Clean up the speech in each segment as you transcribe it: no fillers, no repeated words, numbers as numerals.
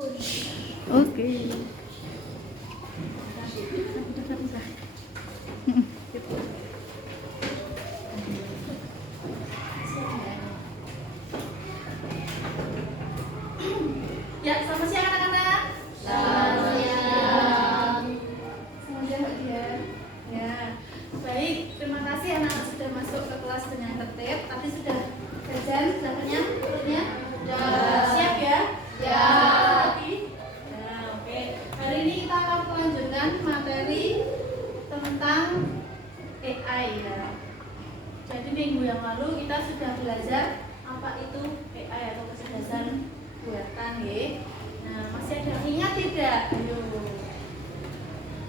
Oke. Ya, selamat siang anak-anak. Selamat siang. Selamat siang Mbak Dia. Ya, baik. Terima kasih anak-anak sudah masuk ke kelas dengan tertib. Tadi sudah jajan, sudah kenyang perutnya? Sudah. Siap ya? Ya. Lagi? Nah, oke. Hari ini kita akan melanjutkan materi tentang AI ya. Jadi minggu yang lalu kita sudah belajar apa itu AI atau kecerdasan buatan ya. Nah, masih ada yang ingat tidak? Ayo.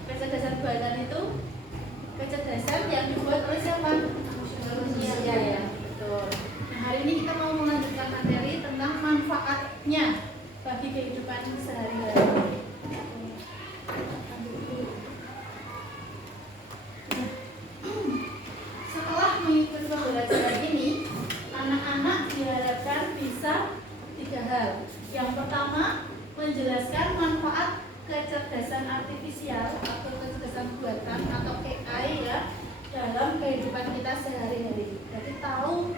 Kecerdasan buatan itu kecerdasan yang dibuat oleh siapa? Manusia ya. Betul. Nah, hari ini kita mau melanjutkan materi tentang manfaatnya bagi kehidupan sehari-hari. Setelah mengikuti pembelajaran ini, anak-anak diharapkan bisa 3 hal. Yang pertama, menjelaskan manfaat kecerdasan artifisial atau kecerdasan buatan atau AI ya dalam kehidupan kita sehari-hari. Jadi tahu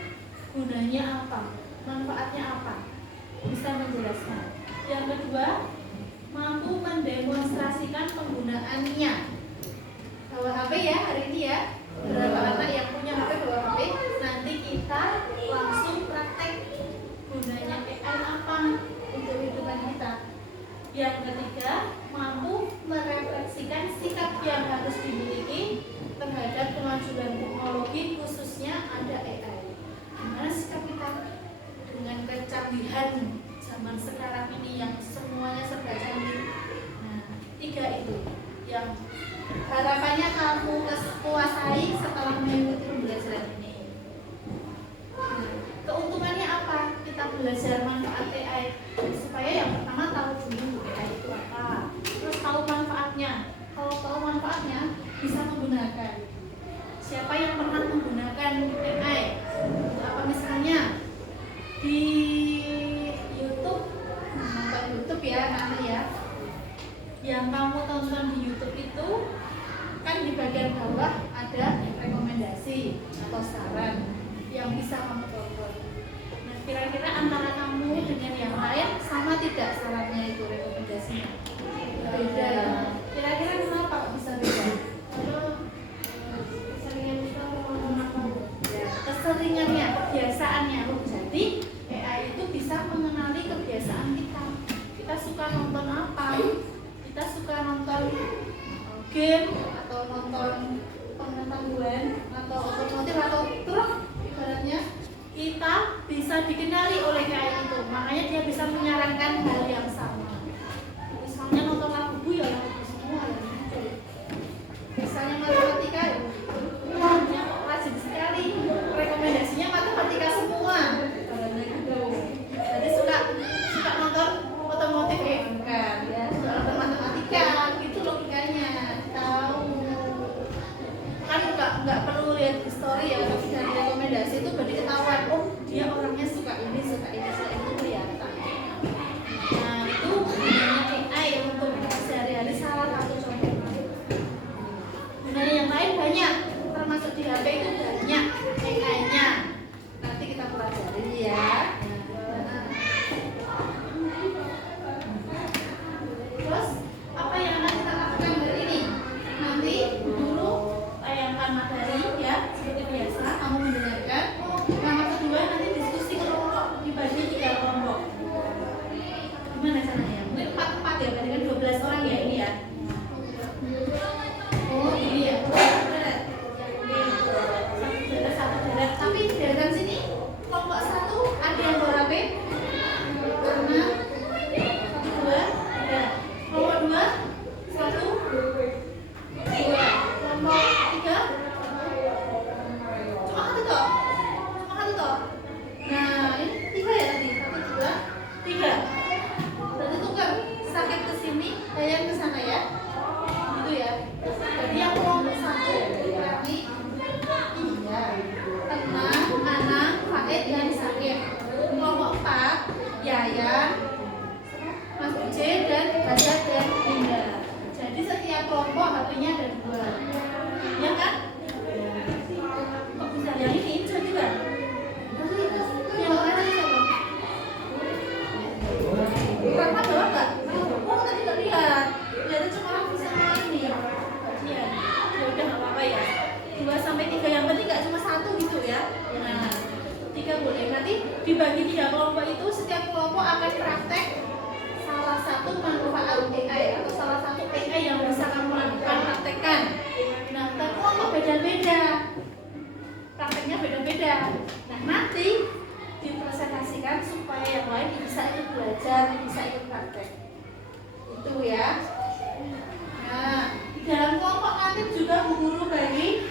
gunanya apa, manfaatnya apa, bisa menjelaskan. Yang kedua, mampu mendemonstrasikan penggunaannya. Bawa HP ya hari ini ya. Beberapa anak yang punya HP bawa HP. Nanti kita langsung praktek gunanya AI apa untuk kehidupan kita. Yang ketiga, mampu merefleksikan sikap yang harus dimiliki terhadap kemajuan teknologi, khususnya ada AI. Gimana sikap kita dengan kecanggihan zaman sekarang ini yang semuanya serba canggih? Nah, 3 itu yang harapannya kamu kuasai setelah mengikuti pembelajaran ini. Nah, keuntungannya apa? Kita belajar manfaat AI supaya yang pertama tahu dulu AI itu apa, terus tahu manfaatnya. Kalau tahu manfaatnya bisa menggunakan. Siapa yang pernah menggunakan AI? Apa misalnya di YouTube, nonton YouTube ya nanti ya. Yang kamu tonton di YouTube itu kan di bagian bawah ada rekomendasi atau saran yang bisa kamu tonton. Nah, kira-kira antara kamu dengan yang lain sama tidak sarannya itu rekomendasinya? Beda ya. Kira-kira kenapa kok bisa beda? Ya, keseringannya, kebiasaannya. Jadi AI itu bisa mengenali kebiasaan kita. Kita suka nonton apa? Kita suka nonton game atau nonton pengetahuan atau otomotif atau truk ibaratnya, kita bisa dikenali oleh AI itu. Makanya dia bisa menyarankan hal yang sama. Misalnya nonton lagu ya lagu semua ya muncul. Misalnya matematika ya kok rajin sekali, rekomendasinya matematika semua ibaratnya gitu. Jadi suka nonton otomotif bukan ya, suka nonton matematika gitu logikanya. Tahu kan nggak perlu lihat history ya, tapi dari rekomendasi itu berarti ketahuan, oh dia orangnya suka ini itu kelihatan. Nah itu gunanya AI untuk sehari-hari, salah satu contoh. Gunanya yang lain banyak, termasuk di HP itu banyak AI-nya. Nanti kita pelajari ya. Terus apa yang akan kita lakukan hari ini? Nanti dulu tayangkan materi ya, seperti biasa kamu mendengarkan. Yang kedua nanti diskusi kelompok, dibagi 3 kelompok. Gimana caranya? Mungkin 4 ya, tadi kan 12 orang ya ini ya. Oh ini ya, satu darat. Tapi darat sini kelompok 1 ada yang bawa HP? Karena 1, 2 ada. Kelompok 2 1, 2. Kelompok 3 cuma satu toh? Cuma satu toh? Nah ini 3 ya tadi? 1, 2, 3. Berarti HP-nya ada 2. Ya kan? Kok bisa yang ini juga? Yang mana siapa? Papa bawa nggak? Oh tadi nggak lihat. Lihatnya cuma aku sama ini. Iya. Ya udah nggak apa-apa ya. 2 sampai 3 yang penting nggak cuma 1 gitu ya. Nah, 3 boleh. Nanti dibagi 3 kelompok itu, setiap kelompok akan praktek salah satu manfaat AI atau salah satu AI yang bisa kamu lakukan praktekkan. Nah, setiap kelompok beda-beda. Prakteknya beda-beda. Nah, nanti dipresentasikan supaya yang lain bisa ikut belajar, bisa ikut praktek. Itu ya. Nah, di dalam kelompok nanti juga Bu Guru bagi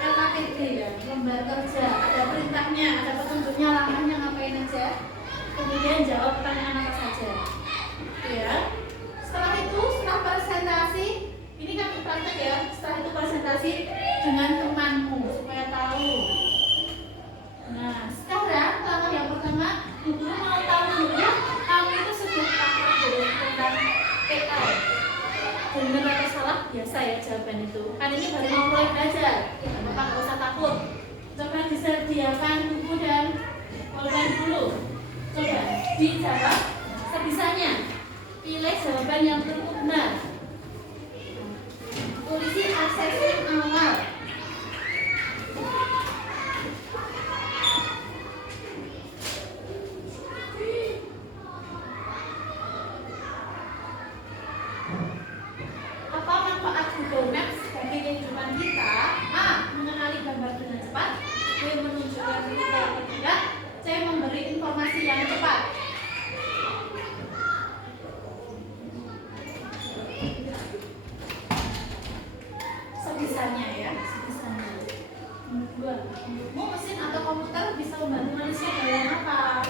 LKTD ya, lembar kerja. Ada perintahnya, ada petunjuknya, langkahnya ngapain aja. Kemudian jawab pertanyaan apa saja. Ya. Setelah itu, setelah presentasi, ini kan praktek ya. Setelah itu presentasi dengan temanmu supaya tahu. Nah, sekarang langkah yang pertama, Bu Guru mau tahu dulu ya, kamu itu sudah paham belum tentang AI? Benar atau salah? Biasa ya jawaban itu. Kan ini baru mau mulai belajar. Bapak nggak usah takut. Coba disediakan buku dan pulpen dulu. Coba dijawab sebisanya. Pilih jawaban yang tentu benar. Tulisi asesmen awal. Apa manfaat Google Maps bagi kehidupan kita? A. Mengenali gambar dengan cepat. B. Menunjukkan rute terdekat. C. Memberi informasi yang cepat. Sebisanya ya, sebisanya. Dua. Mau mesin atau komputer bisa membantu manusia dalam apa?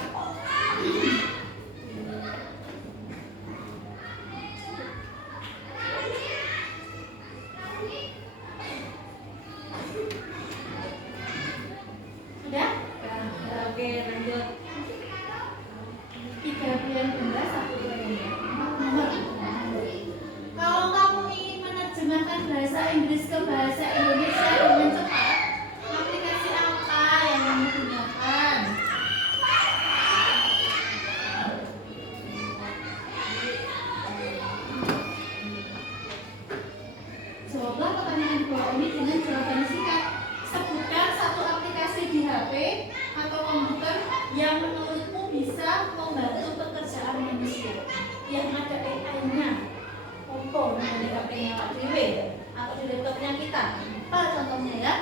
Sudah? Oke, lanjut. 3 pilihan benar, 1 pilihan nomor. Kalau kamu ingin menerjemahkan bahasa Inggris ke bahasa Indonesia dengan cepat, aplikasi apa yang kamu gunakan? Jawablah pertanyaan di bawah ini dengan jawaban singkat. Sebutkan satu aplikasi di HP atau komputer yang menurutmu bisa membantu pekerjaan manusia, yang ada AI-nya. Opo di HP-nya Pak Dewi atau di laptopnya kita. Apa contohnya ya?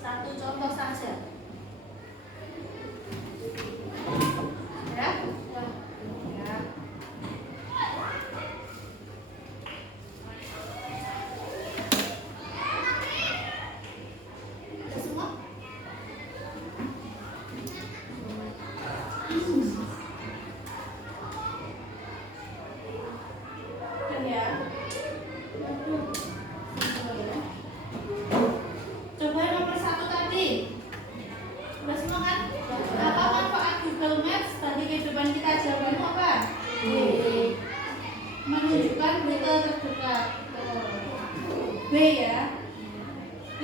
Satu contoh saja. Ya? Ya. Ada semua? Kan ya? Coba nomor 1 tadi. Udah semua kan? Apa manfaat Google Maps bagi kehidupan kita? Jawabannya apa? Menunjukkan rute terdekat. B ya?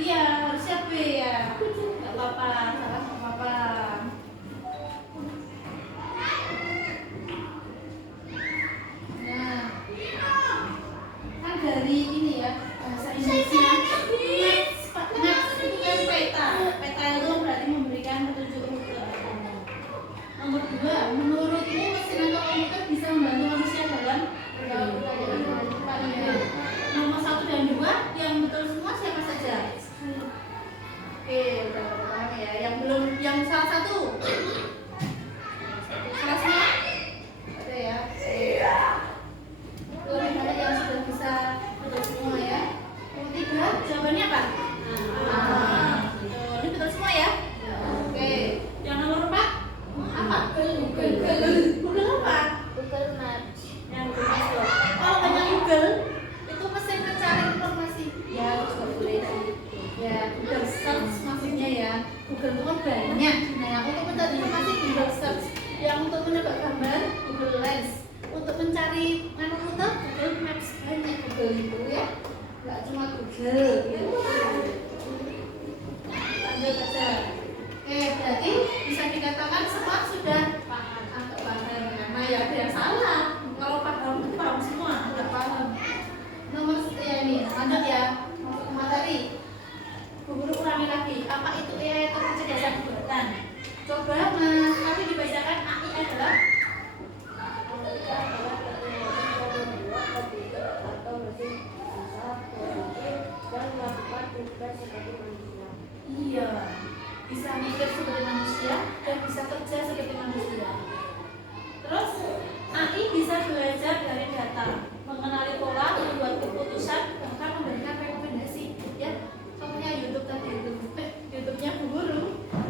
Iya, harusnya B ya. Gak apa-apa, salah gak apa-apa. Nah, kan dari ini ya, bahasa Inggrisnya Maps, Maps itu kan peta. Peta itu berarti memberikan petunjuk rute. Nomor 2, menurutmu mesin atau komputer bisa membantu manusia dalam perjalanan cepat? Nomor 1 dan 2 yang betul semua siapa saja? Oke, udah paham ya. Yang belum, yang salah satu. Salah semua? Ada ya? Lebih banyak yang sudah bisa betul semua. nggak cuma Google ya. Lanjut aja. Oke, berarti bisa dikatakan semua sudah paham atau paham, karena ya ada yang salah. Kalau paham itu paham semua, udah paham. Nomor ya ini, lanjut ya. Masuk ke materi. Bu Guru ulangi lagi, apa itu AI atau kecerdasan buatan? Coba Mas, tapi dibacakan AI adalah atau mesin bisa berpikir dan melakukan tugas seperti manusia. iya, bisa mikir seperti manusia dan bisa kerja seperti manusia. Terus AI bisa belajar dari data, mengenali pola, membuat keputusan, bahkan memberikan rekomendasi. Ya, contohnya YouTube tadi itu, YouTube-nya Bu Guru,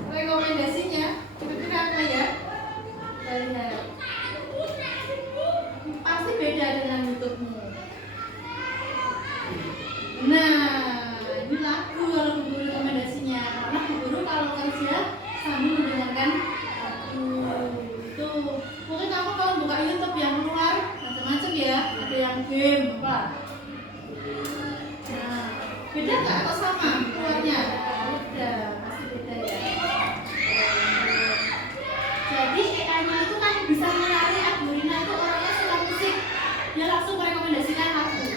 rekomendasinya kira-kira apa ya? Kita lihat. Pasti beda dengan YouTube-mu. Nah, ini lagu kalau Bu Guru rekomendasinya, karena Bu Guru kalau kerja sambil mendengarkan lagu. Tuh, mungkin kamu kalau buka YouTube yang keluar macam-macam ya, ada yang game apa. Nah, beda nggak atau sama keluarnya? Beda, pasti beda ya. Jadi AI-nya itu kan bisa mengenali Agurina itu orangnya suka musik, dia langsung merekomendasikan lagu.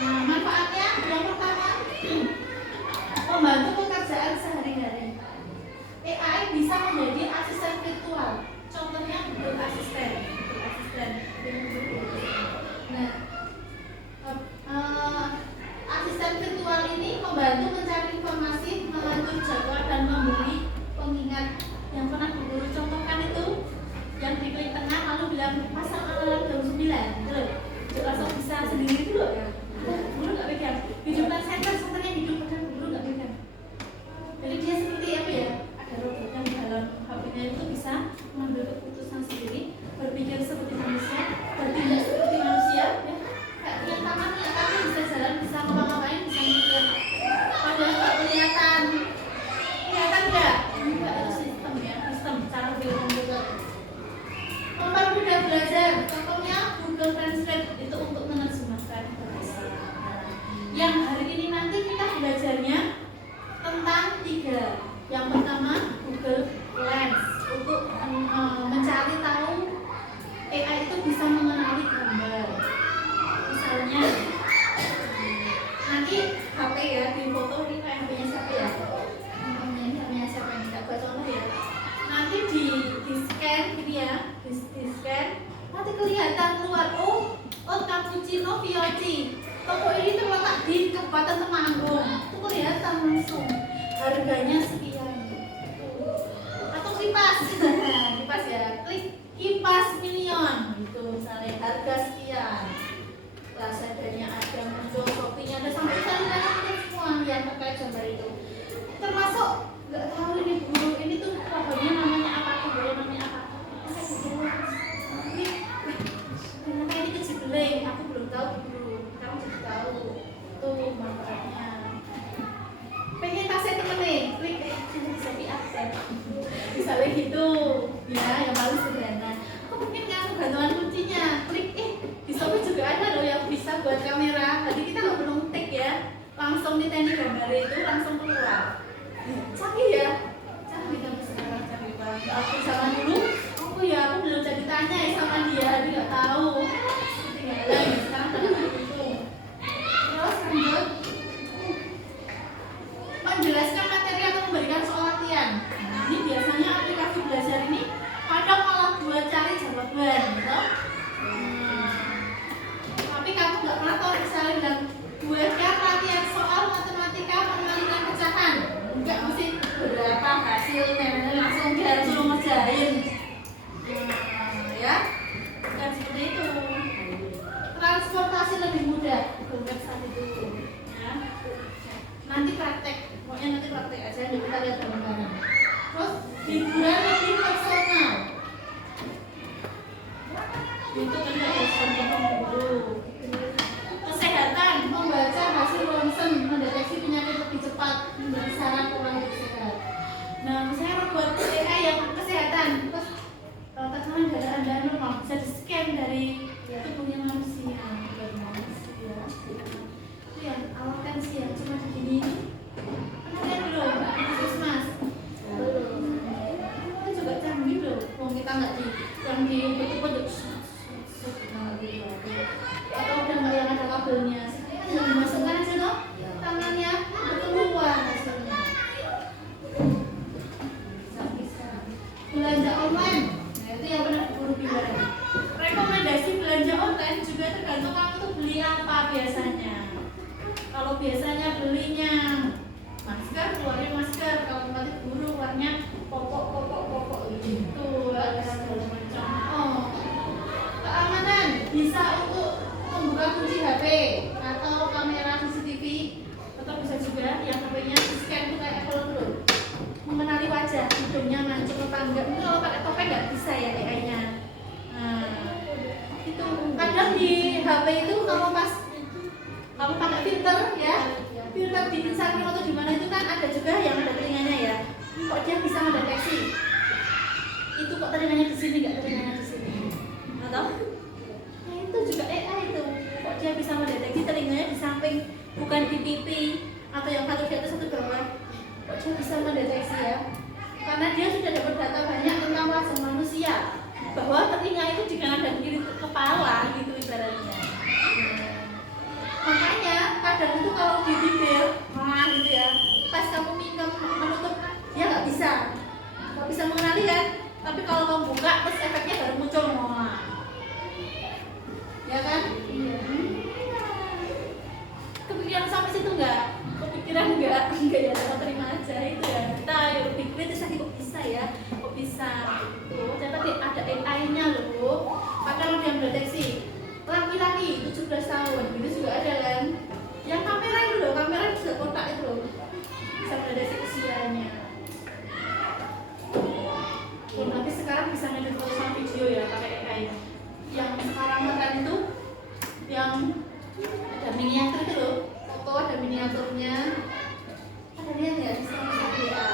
Nah, manfaatnya yang pertama, membantu pekerjaan sehari-hari. AI bisa menjadi asisten virtual. Contohnya Google Assistant. Nah, asisten virtual ini membantu mencari informasi, mengatur jadwal dan memberi pengingat. Yang pernah Bu Guru contohkan itu, yang diklik tengah lalu bilang pasang alarm jam 9 gitu loh. Langsung bisa sendiri itu loh. Bu Guru nggak pegang. Hidupkan senternya hidup, padahal Bu Guru nggak pegang. Jadi dia seperti apa ya? Ada robotnya di dalam HP-nya itu bisa mengambil keputusan sendiri, berpikir seperti manusia, bertindak seperti manusia. Ya. Kayak yang tangan ya, kaki bisa jalan, bisa ngapa-ngapain, bisa mikir. Padahal nggak kelihatan. Kelihatan nggak? Enggak, itu sistem ya, sistem cara berkomputer. Mempermudah belajar, contohnya Google Translate itu untuk menerjemahkan bahasa. Yang hari ini nanti kita belajarnya tentang 3. Yang pertama Google Lens untuk mencari tahu AI itu bisa mengenali gambar. Misalnya nanti HP ya di foto ini kayak HP-nya siapa ya? Ini HP-nya siapa ini? Tidak buat contoh ya. Nanti di scan gitu ya, di scan nanti kelihatan keluar oh cappuccino Vioci. Toko ini terletak di Kabupaten Temanggung. Itu kelihatan langsung. Harganya sekian. Atau kipas. Kipas ya. Klik kipas Minion gitu misalnya harga sekian. Lazadanya ada, muncul Shopee-nya ada, sampai sana semua yang terkait gambar itu. Termasuk nggak tahu ini Bu Guru ini tuh pokoknya namanya apa, boleh namanya apa. Ternyata ini kejibeling, aku belum tahu Bu Guru. Kamu jadi tahu. Tuh manfaatnya. Pengen kasih temen nih, klik sini bisa diakses. Misalnya gitu. tubuhnya manusia, bukan manusia. Itu yang alat tensi ya, cuma begini. Pernah lihat belum? Di puskesmas. Itu juga canggih loh. Wong kita nggak di yang di betul-betul atau udah nggak yang ada kabelnya. Yang dimasukkan aja loh, tangannya keluar hasilnya. Belanja online, nah itu yang benar guru bilang. Rekomendasi belanja online juga tergantung kamu tuh beli apa biasanya. Kalau biasanya belinya masker, keluarnya masker. Kalau nanti guru keluarnya pokok gitu, segala macam. Oh, keamanan bisa untuk membuka kunci HP atau kamera CCTV, atau bisa juga yang HP-nya di scan itu kayak Apple Pro, mengenali wajah, hidungnya mancung apa enggak. Itu kalau pakai topeng nggak bisa ya AI-nya. Nah, itu kadang di HP itu kalau pas kamu pakai filter ya, filter di Instagram atau di mana itu kan ada juga yang ada telinganya ya. Kok dia bisa mendeteksi? Itu kok telinganya di sini nggak telinganya di sini? Atau? Nah, itu juga AI itu. Kok dia bisa mendeteksi telinganya di samping bukan di pipi atau yang satu di atas satu bawah? Kok dia bisa mendeteksi ya? Karena dia sudah dapat data banyak tentang wajah manusia, bahwa telinga itu di kanan dan kiri kepala gitu ibaratnya. Makanya kadang itu kalau di bibir, gitu ya, pas kamu menutup dia nggak bisa mengenali kan. Tapi kalau kamu buka terus efeknya baru muncul ya kan? Iya. Kepikiran sampai situ nggak? Kepikiran nggak ya, sama terima aja itu ya. Kita lebih kritis lagi, kok bisa ya? Kok bisa? Tuh, ternyata ada AI-nya loh. Padahal dia mendeteksi laki-laki 17 tahun, itu juga ada kan? Yang kamera itu loh, kamera juga kotak itu loh, bisa mendeteksi usianya. Oh, nanti sekarang bisa ngedit foto sama video ya pakai AI. Yang sekarang kan itu yang ada miniatur itu loh, foto ada miniaturnya. Ada lihat ya, bisa dia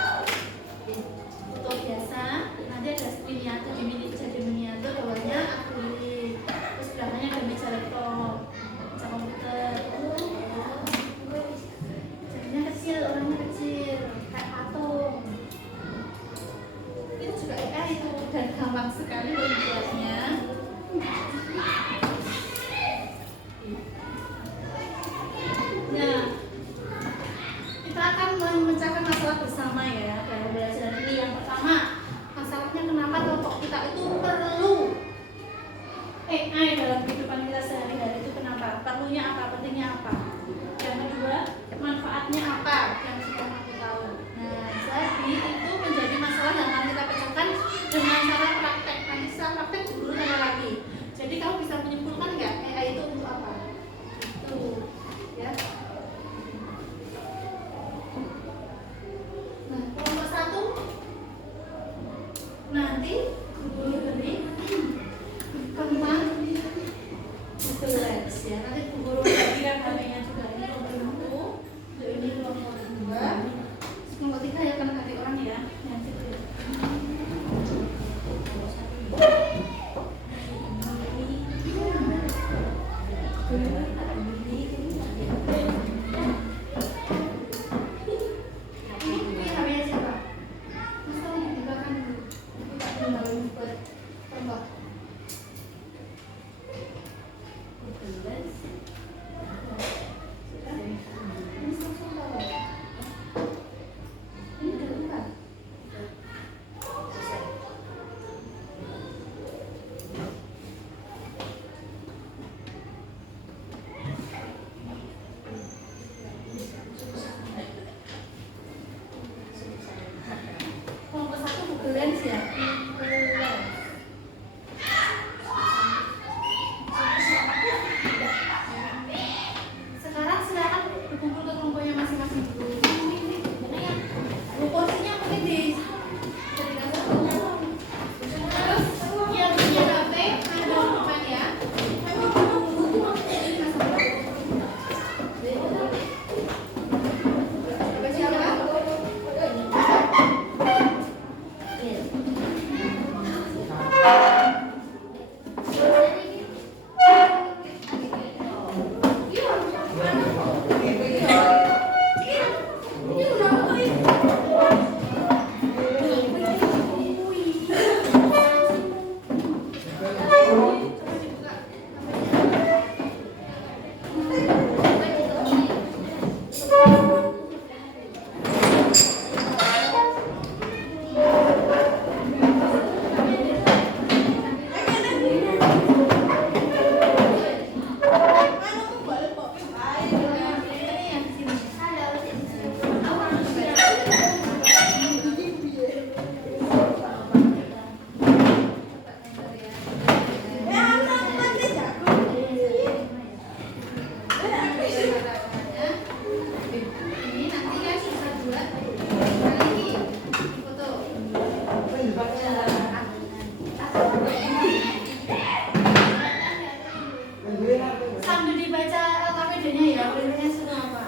foto biasa, nanti ada miniatur jadi miniatur, bawahnya akrilik, terus belakangnya ada meja laptop, meja komputer. Jadinya kecil, orangnya kecil, kayak patung. Itu juga AI itu, dan gampang sekali membuatnya. Nah, kita akan memecahkan masalah bersama ya dalam pembelajaran ini. Yang pertama, masalahnya kenapa kelompok kita itu perlu AI dalam kehidupan kita sehari-hari itu kenapa? Perlunya apa? Pentingnya apa? Yang kedua, manfaatnya apa? Yang sudah aku tahu. Nah, jadi itu menjadi masalah yang akan kita pecahkan dengan cara praktek. Nanti setelah praktek guru tanya lagi. Jadi kamu bisa menyimpulkan nggak AI itu untuk apa? Itu, ya. Nah, kelompok 1 nanti guru beri tentang Google ya. Nanti guru berikan HP-nya juga. Ini kelompok 1, ini kelompok 2, kelompok 3 ya kan nanti orang ya. Nanti kelompok 1 Google Lens ya. Sekarang silakan berkumpul ke kelompoknya masing-masing dulu. Porsinya mungkin di terus yang punya HP ada depan ya. Siapa? idenya ya, idenya suruh apa?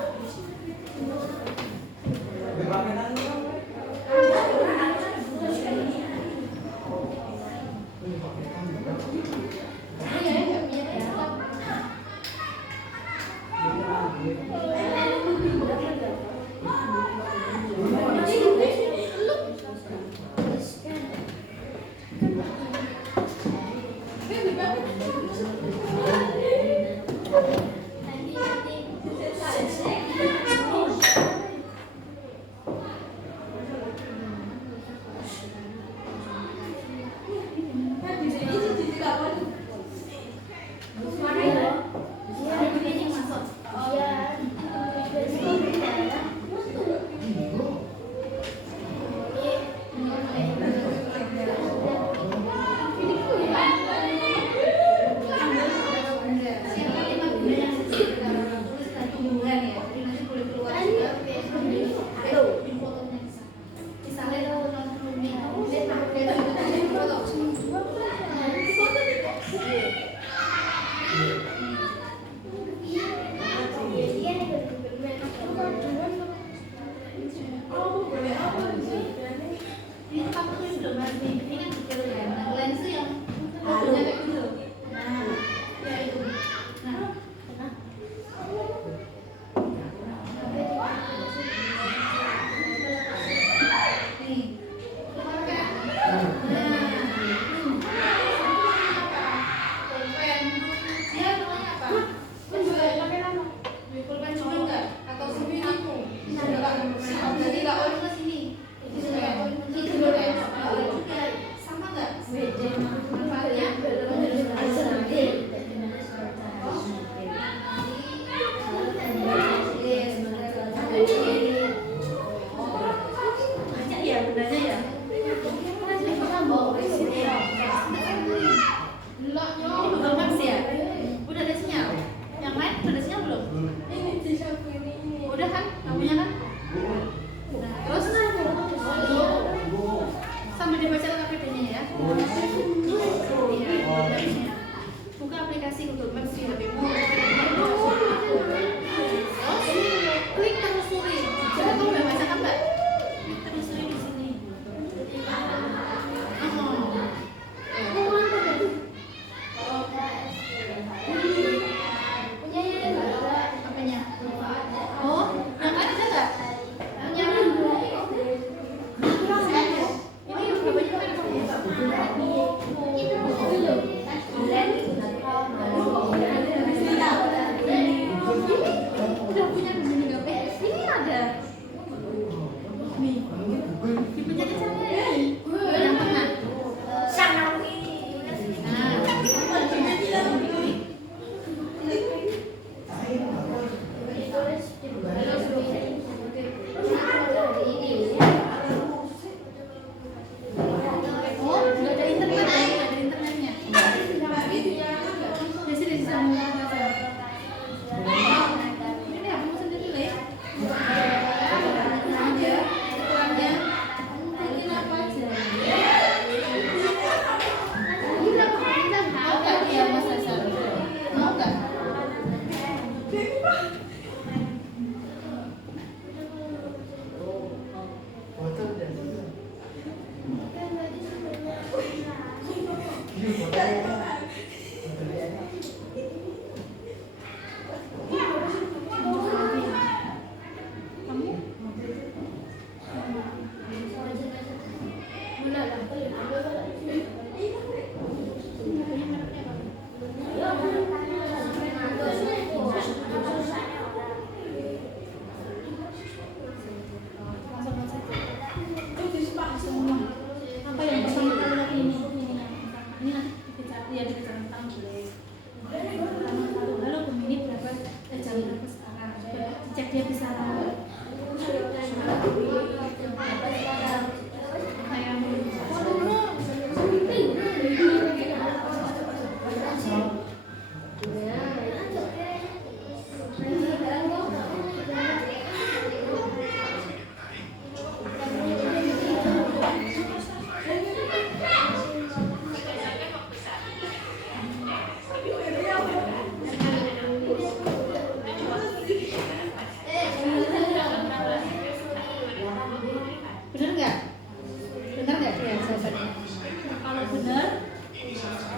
benar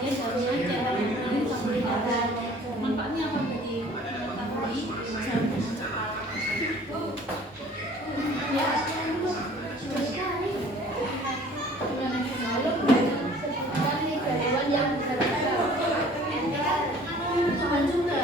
ya jamnya cara yang benar sampai kata manfaatnya apa berarti mengetahui jam dengan cepat ya gimana kan nih karyawan yang teman juga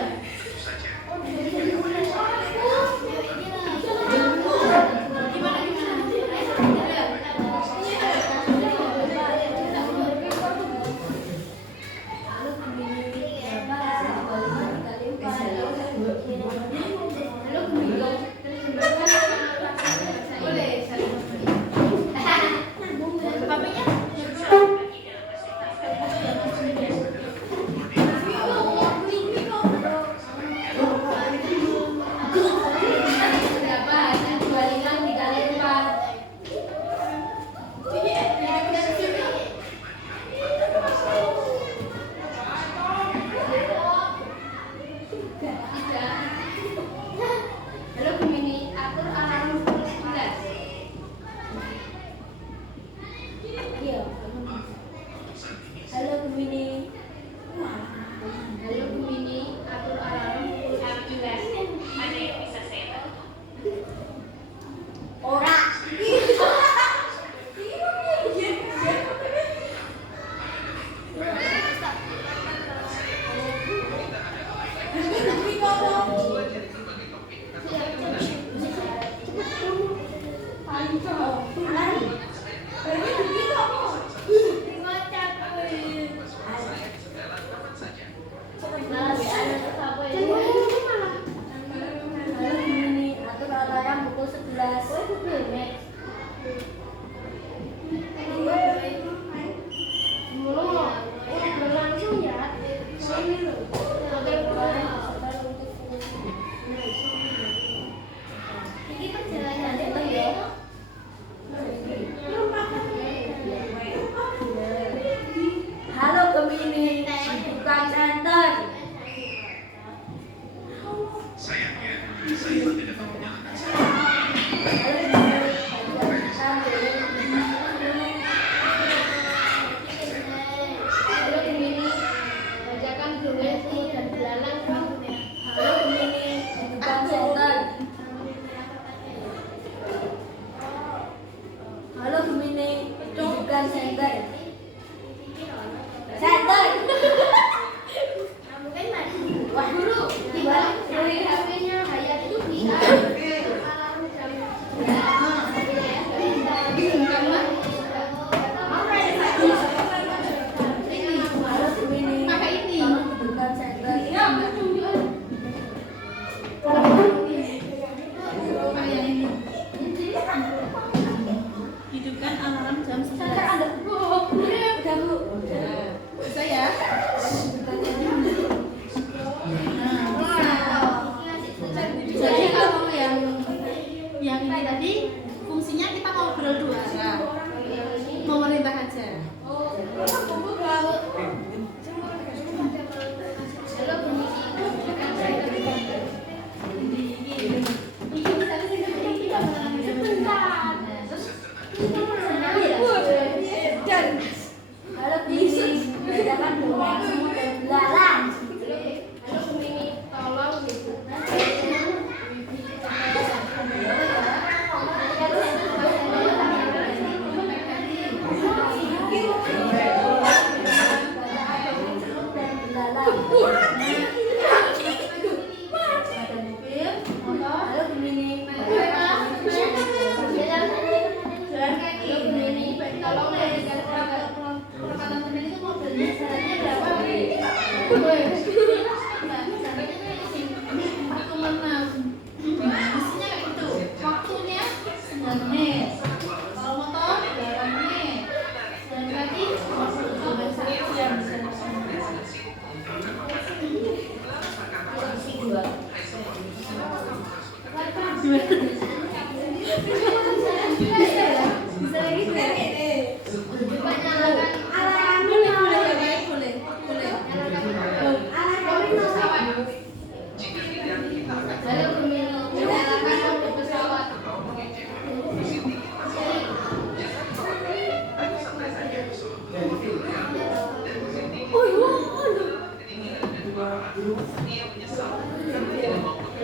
Center.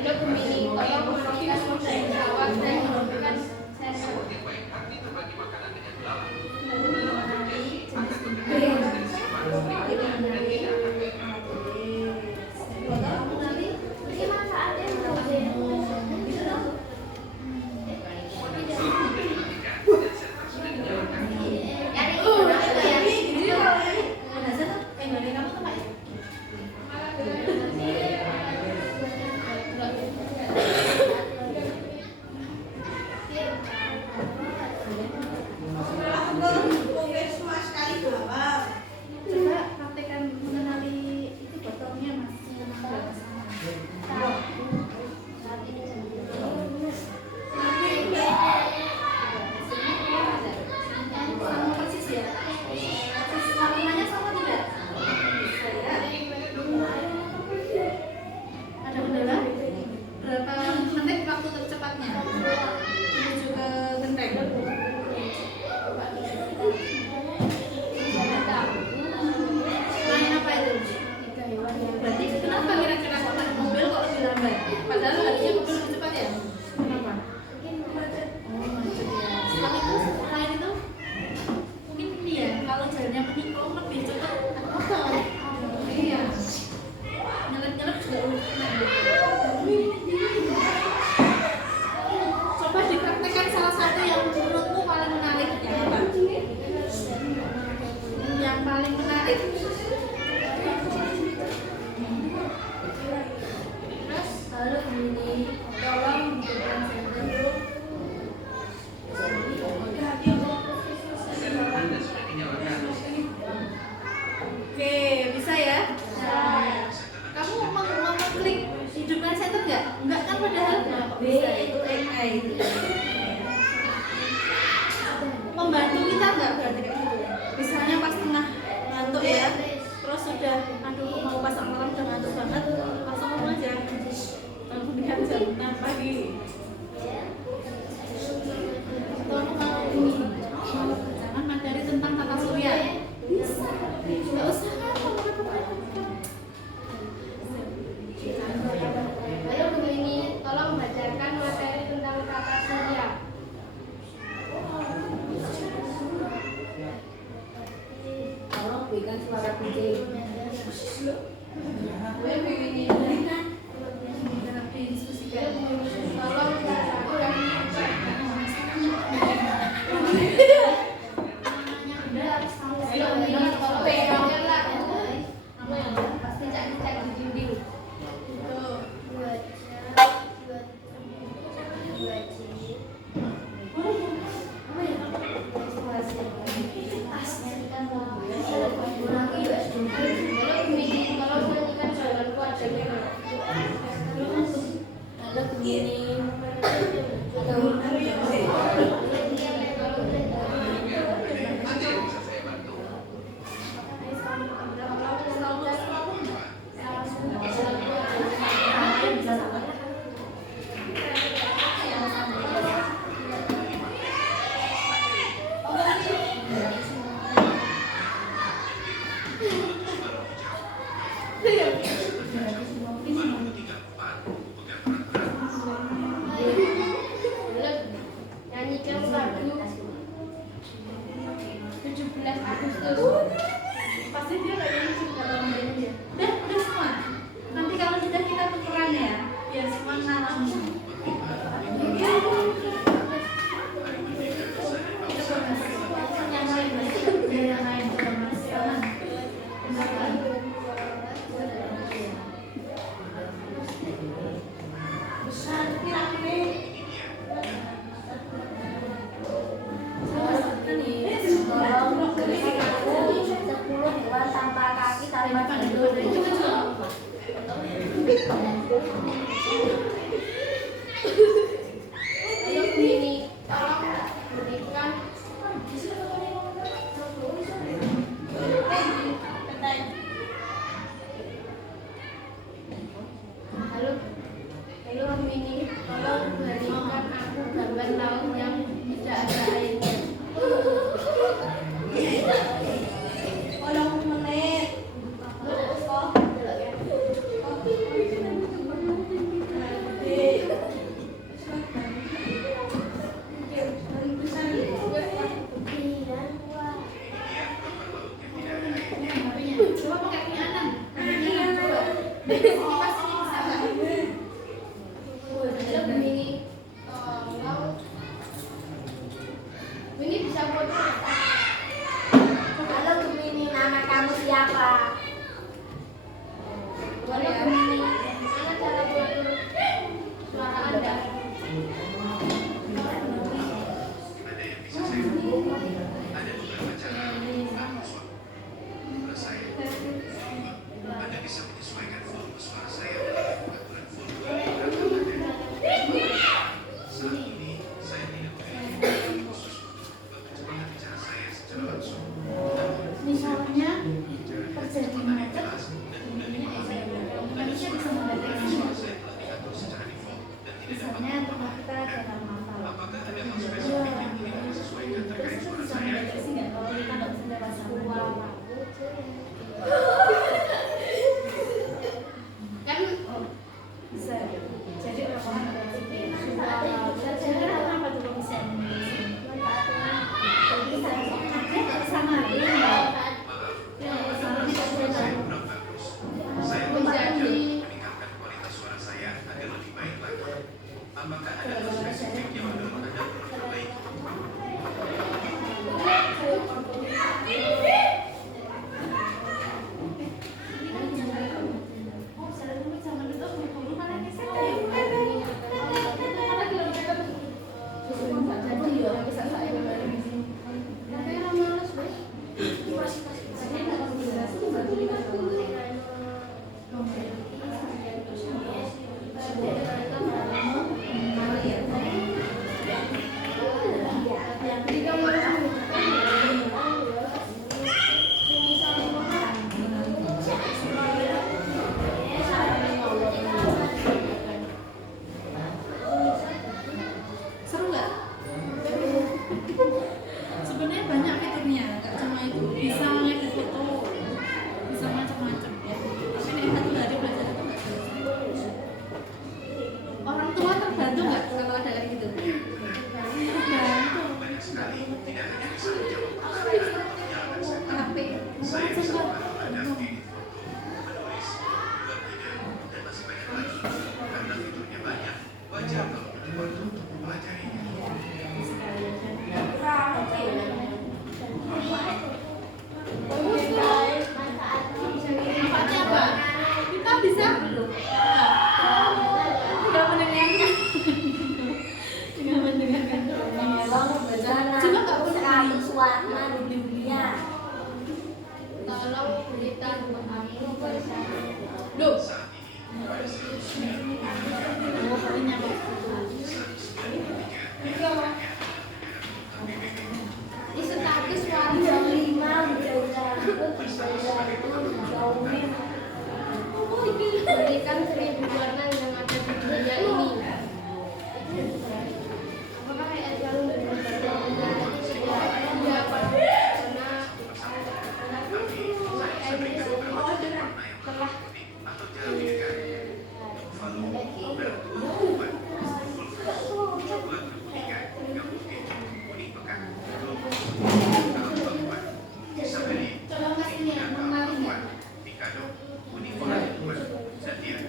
Lalu Gemini, tolong matikan modal pesawat dan hidupkan sensor. Coba praktekkan mengenali itu botolnya mas. Sama persis ya? Persis warnanya sama tidak? Ada kendala? Berapa menit waktu tercepatnya menuju ke genteng? Main apa itu? Berarti kenapa kira-kira kok naik mobil kok lebih lambat? Padahal harusnya mobil lebih cepat ya? Kenapa? Oh macet ya. Selain itu mungkin ini ya, kalau jalannya menikung lebih cepat motor. Iya. Nyelip-nyelip juga coba dipraktekkan salah satu yang menurutmu paling menarik ya apa? Yang paling menarik. Terus Halo Gemini, tolong hidupkan sensor. oke, bisa ya? Kamu mau mengklik hidupkan center nggak? Enggak kan padahal bisa itu AI. membantu kita nggak berarti kayak gitu ya? Misalnya pas tengah ngantuk ya, terus sudah aduh mau pasang malam udah ngantuk banget, langsung ngomong aja lihat jam 6 pagi. Kamu mau ini jangan materi tentang tata surya. Bisa, nggak usah Ayo Gemini, tolong bacakan materi tentang tata surya. Tolong berikan suara kucing. Ayo Gemini, didiskusikan. tolong bacakan. Pasti cak-cak di dinding. Halo Gemini, tolong nyanyikan jalanku adanya. Halo Gemini. Nyanyikan lagu 17 Agustus. Pasti dia nggak nyanyi juga kalau nyanyi dia. Udah semua. Nanti kalau sudah kita tukeran ya, biar semua ngalamin. Yang lain coba mas. Mas ini bisa nggak? Ini bisa foto. Halo Gemini, nama kamu siapa? Halo Gemini, mana cara mengatur suara Anda? Misalnya terjadi macet, manusia bisa mendeteksi. Misalnya tempat kita ada masalah. Terus itu bisa mendeteksi nggak kalau kita nggak bisa lewat sana? Kan bisa. Jadi orang suara kenapa juga bisa mendeteksi? Jadi sama Apakah ada spesifik yang menurut Anda perlu diperbaiki? Seru nggak? Sebenarnya banyak fiturnya, nggak cuma itu. Bisa ngedit foto, bisa macam-macam ya. Tapi nih satu hari belajar itu nggak selesai. Orang tua terbantu nggak kalau ada kayak gitu? Terbantu. Banyak sekali, tidak hanya bisa menjawab pertanyaan, menyalakan setan. HP. Saya bisa membantu Anda edit foto, menulis, buat ide, dan masih banyak lagi. Karena fiturnya banyak, wajar kalau butuh waktu untuk mempelajarinya. Manfaatnya apa? Kita bisa tinggal mendengarkan. Tinggal mendengarkan. Coba nggak boleh suara di dunia. tolong beritahu aku bersama. Duh. Saat ini, pada 1993, Oh, kalinya apa? 1993, Ini status suara jam 5 berikan 1000 warna yang ada di dunia ini. Apakah ayat selalu berbicara? Ya, karena tapi saya bisa berikan beberapa contoh warna yang paling unik atau jarang didekati. Tuvalu bertuah obat, Fulvus coklat berbunyikan, hingga mungkin kuning pekat, Globus dalam bauan, Isabeli, Coba Mas ini dan yang mengalir bauan, nggak? Mikado, kuning warna obat, dan dia.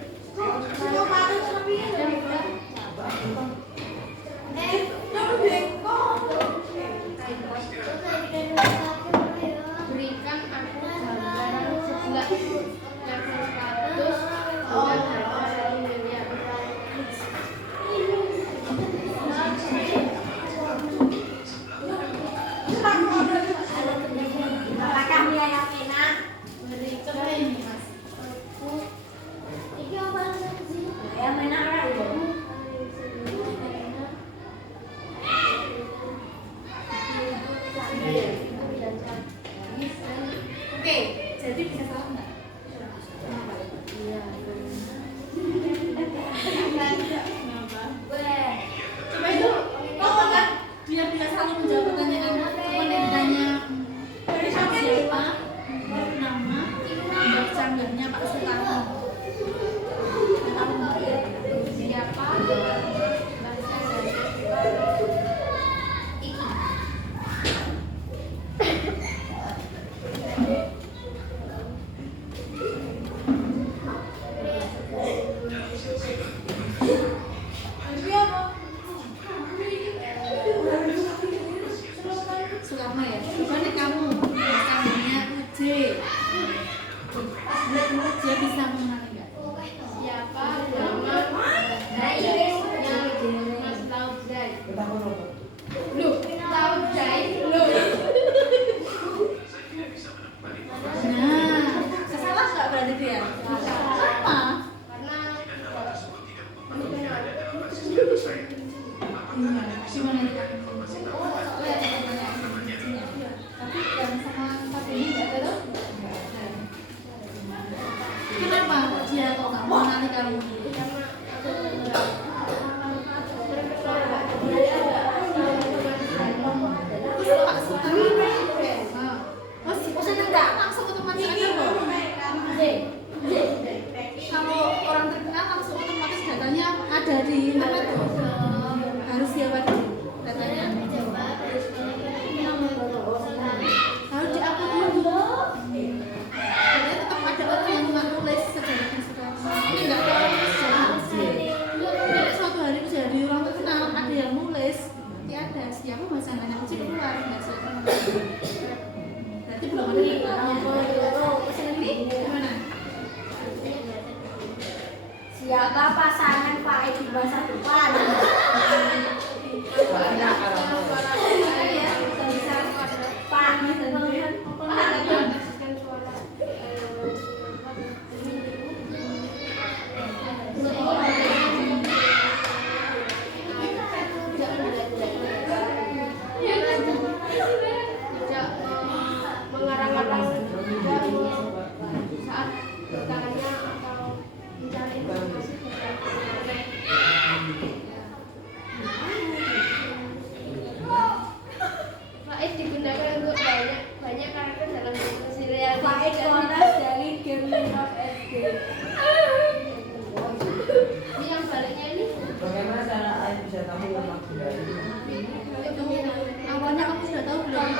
berikan aku gambaran sebelah level 100 dan harga 1 miliar. Apakah dia yang enak? Coba ini Mas. Ini apa sih? Yang enak lah itu. Oke, jadi bisa salah nggak? Coba itu, kau kan biar dia selalu menjawab pertanyaan. Coba dia ditanya siapa, nama, dan canggihnya Pak Soekarno. Tahu nggak? Siapa? Bangsa Pas belajar kerja bisa mengenali nggak? Siapa nama yang Mas Taujai? Loh, Taujai. Loh. Saya tidak bisa menemukan informasi Nah, salah nggak berarti dia? Sama. Karena dan nama tersebut tidak memenuhi ada dalam basis data saya. Apakah Anda bisa Gimana nih? memberikan informasi tambahan? Oh ya, namanya. Tapi yang sama satu ini nggak ada loh. Kenapa dia kok nggak mengenali kamu? Terus langsung langsung otomatis ada loh. Kalau orang terkenal langsung otomatis datanya ada di internet tuh. Harus siapa dulu datanya? Harus diupload dulu. Jadi tetap ada orang yang menulis sejarah Instagram. Ini nggak tahu sejarah. Jadi suatu hari bisa jadi orang terkenal ada yang nulis. Nanti ada siapa masalahnya kecil keluar nggak sih? Berarti belum ada datanya. Gimana? Siapa pasangan Pak Edi masa depan? Pak tidak mengarang-arang juga saat bertanya atau mencari informasi tentang internet. Faiz digunakan untuk banyak karakter dalam serial Pak Edi Konas dari game Minor SD. Ini yang baliknya ini Bagaimana cara Ain bisa tahu lemak budaya? Awalnya kamu sudah tahu belum?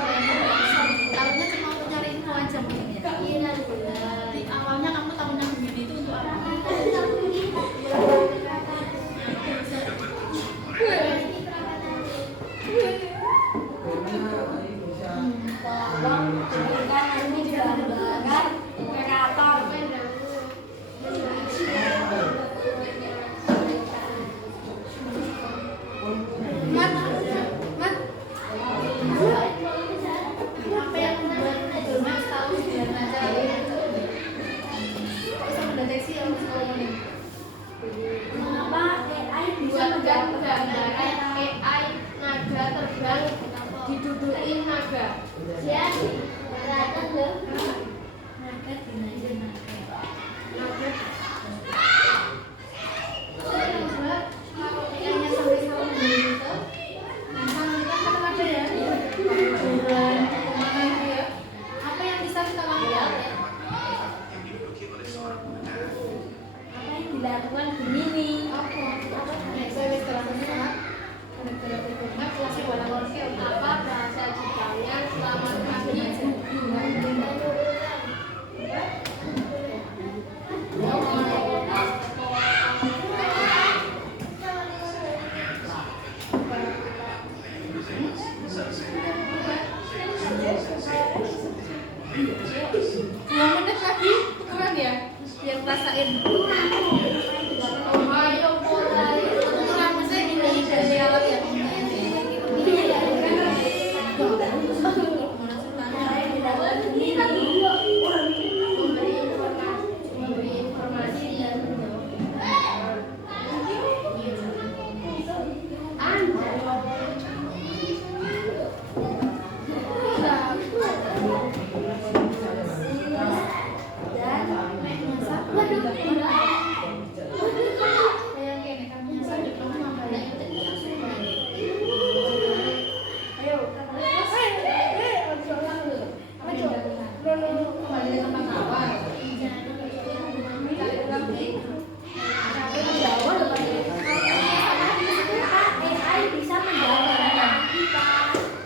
Tahunya cuma untuk cari info aja mungkin ya. Jadi awalnya kamu tahunya begini itu untuk apa? Bagaimana Ain bisa Tolong berikan nanti digambarkan kreator. Mat, Mat. Apa yang membuat Mas tahu sebenarnya cara bisa mendeteksi yang sekolah ini? Mengapa AI bisa buatkan mendapatkan gambaran AI naga terbang didudukin naga. Jadi, kelihatan loh. Naga dinaikin naga. Naga Kalau ikannya sampai tahun gitu, memang kita kan ada ya, hiburan, kemana gitu ya. Apa yang bisa kita lakukan? yang diduduki oleh seorang pengendara. Apa yang dilakukan Gemini? Saya setelah gara-gara berguna kelasnya warna warni apa bahasa Jepangnya selamat pagi? Dua menit lagi tukeran ya, biar ngerasain. Ayo mulai. Tukeran maksudnya ini dari alat yang Memberi informasi dan AI bisa menggambarkan kita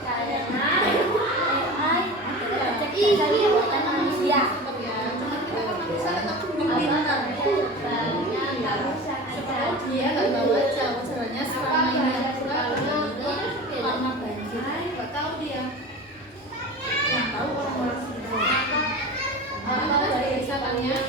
karena AI adalah kecerdasan buatan manusia. Dia nggak tahu aja masalahnya selama ini lama banjir nggak tahu dia yang tahu orang-orang sekitar orang belakangnya.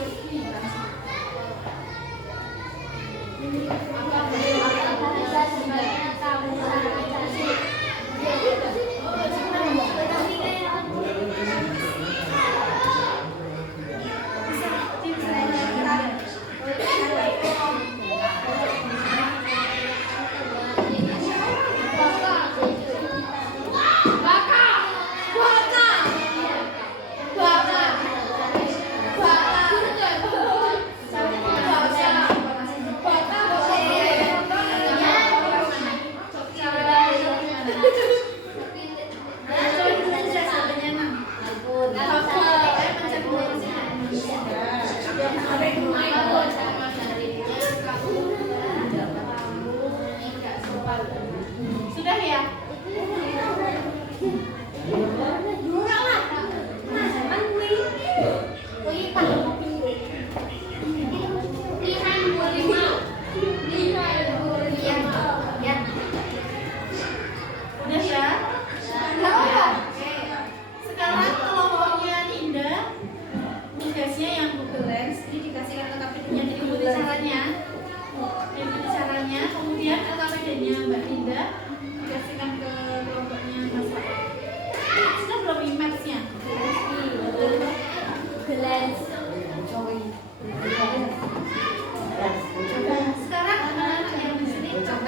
Sudah ya? Udah ya? Oke. Sekarang kelompoknya Ninda, tugasnya yang Google Lens ini dikasihkan LKPD-nya. Jadi ikuti caranya. Ikuti caranya. Kemudian LKPD-nya Mbak Ninda dikasihkan ke kelompoknya Mas Farid. Sudah belum image-nya? Sekarang anak-anak yang di sini coba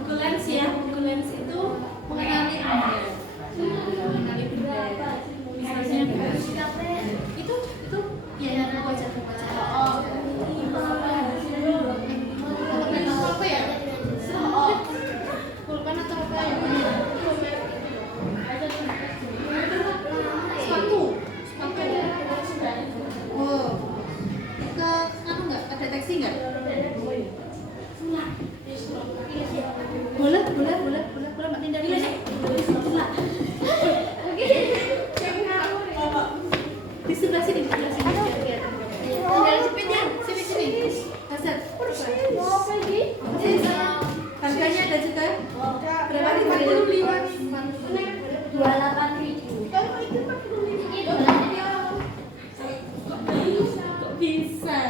Google Lens ya. Google Lens itu mengenali benda. Misalnya itu ya yang aku baca. Apa ya? Pulpen atau apa ya? Sepatu. Oh. Ke anu enggak? Ada deteksi enggak? Boleh Mbak Tinda dulu sih. Di sebelah sini, Tinggal jepit ya, sini. Hasil. Harganya ada juga. Berapa nih? 28.000. Kok bisa?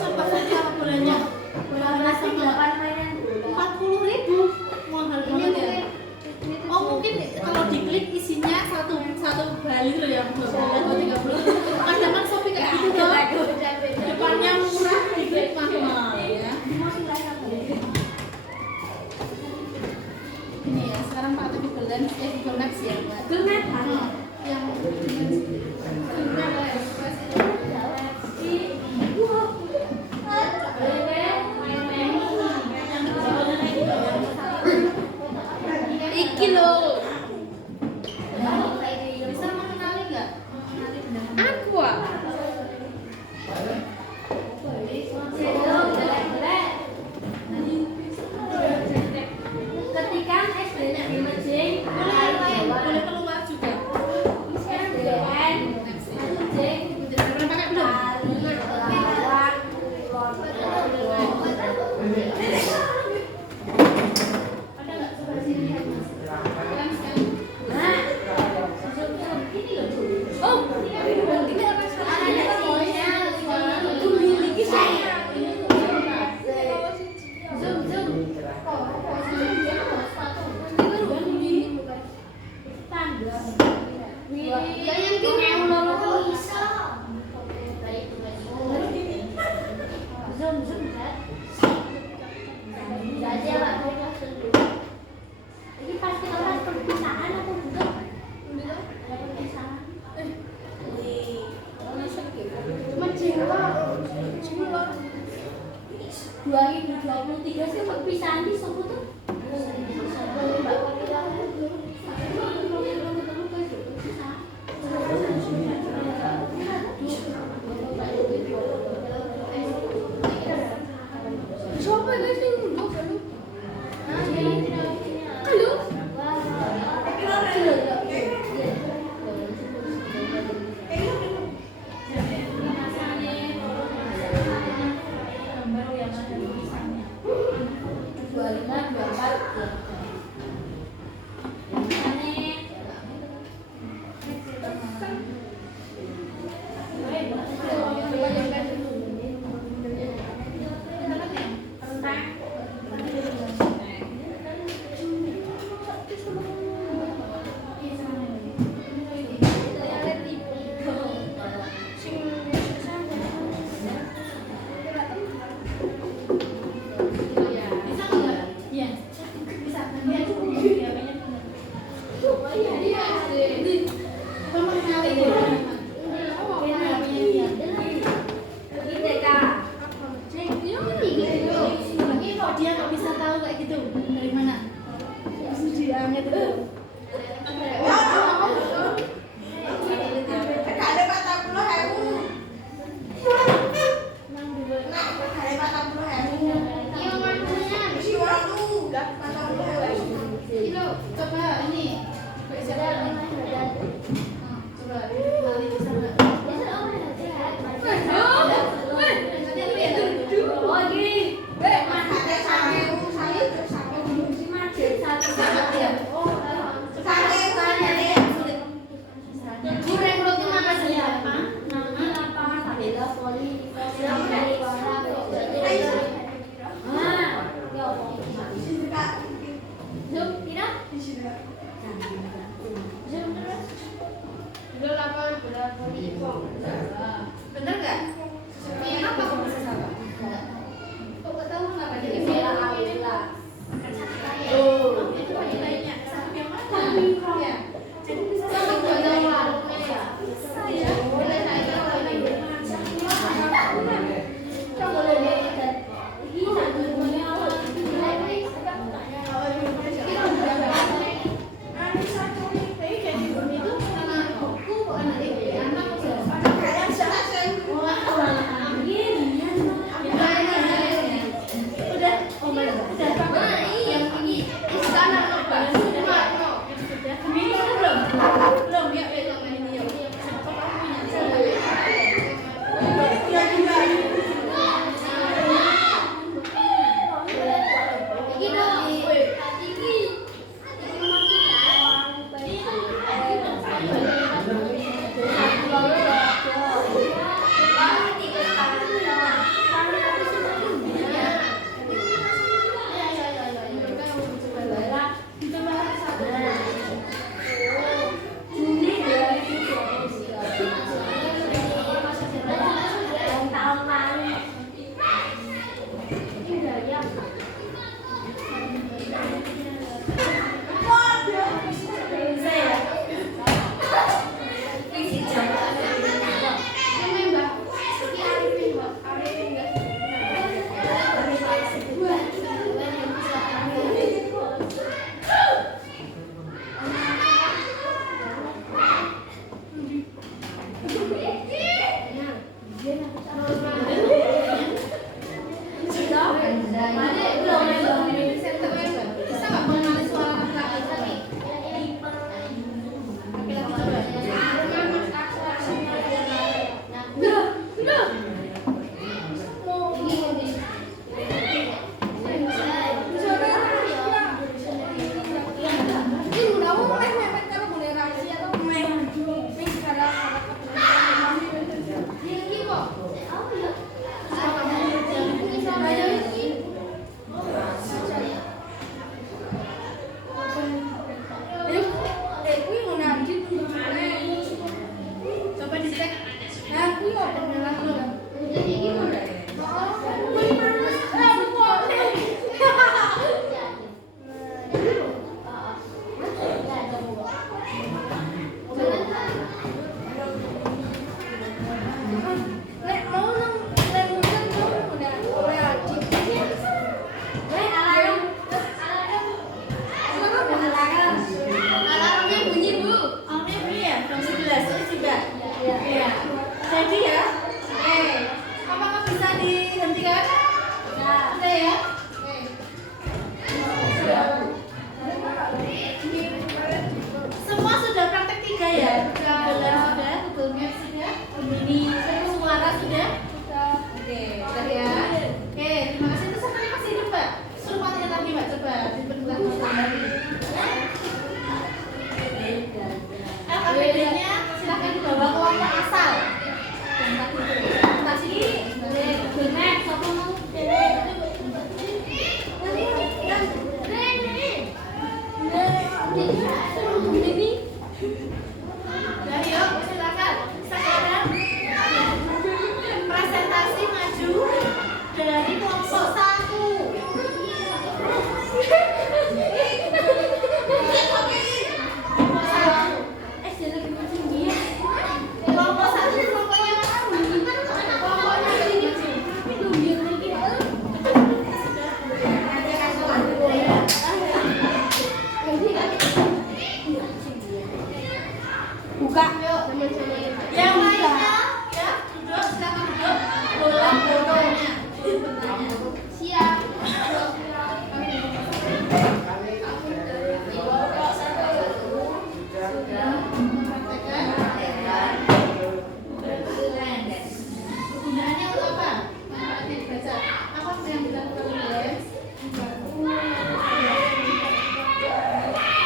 Sampai apa bulannya? Google Map kan? yang Iki loh. bisa mengenali nggak? Mengenali benda-benda. Aku ah. Ketika SD-nya di Mejing, Boleh keluar juga. SDN, Mejing, Jangan pakai belum? Lawan, Ada nggak coba sini lihat mas? Yang sekali. Nah, Ini loh. Oh, ini apa Anaknya voice-nya memiliki saya. Zoom zoom. Tangga. Ya yang gini. Zoom zoom kan? Aja lah. Ini pasti orang perpisahan atau bukan? Perpisahan. Menjiwa. 2023 sih perpisahan di Solo tuh. Siapa guys yang duduk? Halo? Gambar yang ada tulisannya. 25, 24. Bisa nggak? Iya. Bisa. Dia tuh punya banyak. Apa mengenali dia? Dia kok bisa tahu kayak gitu? Dari mana? Ujiannya tuh. Coba ini. Coba kenali bisa nggak? Oh gini, Bener nggak? Yang apa kamu bisa sama? Kok nggak tahu nggak ada di Oh, itu lagi lainnya. Satu yang mana? Ya. Jadi bisa sama saya. Boleh saya Bisa nggak mengenali suara laki-laki coba? Laki-laki coba. Coba dicek. Alarmnya bunyi Bu. Alarmnya bunyi ya? Jam 11 ini juga. Iya. Jadi ya. Apakah bisa dihentikan? Sudah ya? Semua sudah praktek 3 ya? Google sudah, Google Maps sudah, ini suara sudah. Oke, sudah ya. Oke, terima kasih. Terus apa yang masih hidup Mbak? Suruh matikan lagi Mbak, coba diperlukan lagi. LKPD-nya silakan dibawa ke kelompok asal. Sebentar sini. Google Maps, apa mau? Nah, yuk, silakan. Sekarang presentasi maju dari kelompok 1. Kelompok 1 kelompoknya mana? Kelompoknya sini. Buka. Yang lainnya ya, duduk, silakan duduk. Bola fotonya. Siap. Gunaannya untuk apa? Manfaatnya dibaca. Apa yang dilakukan oleh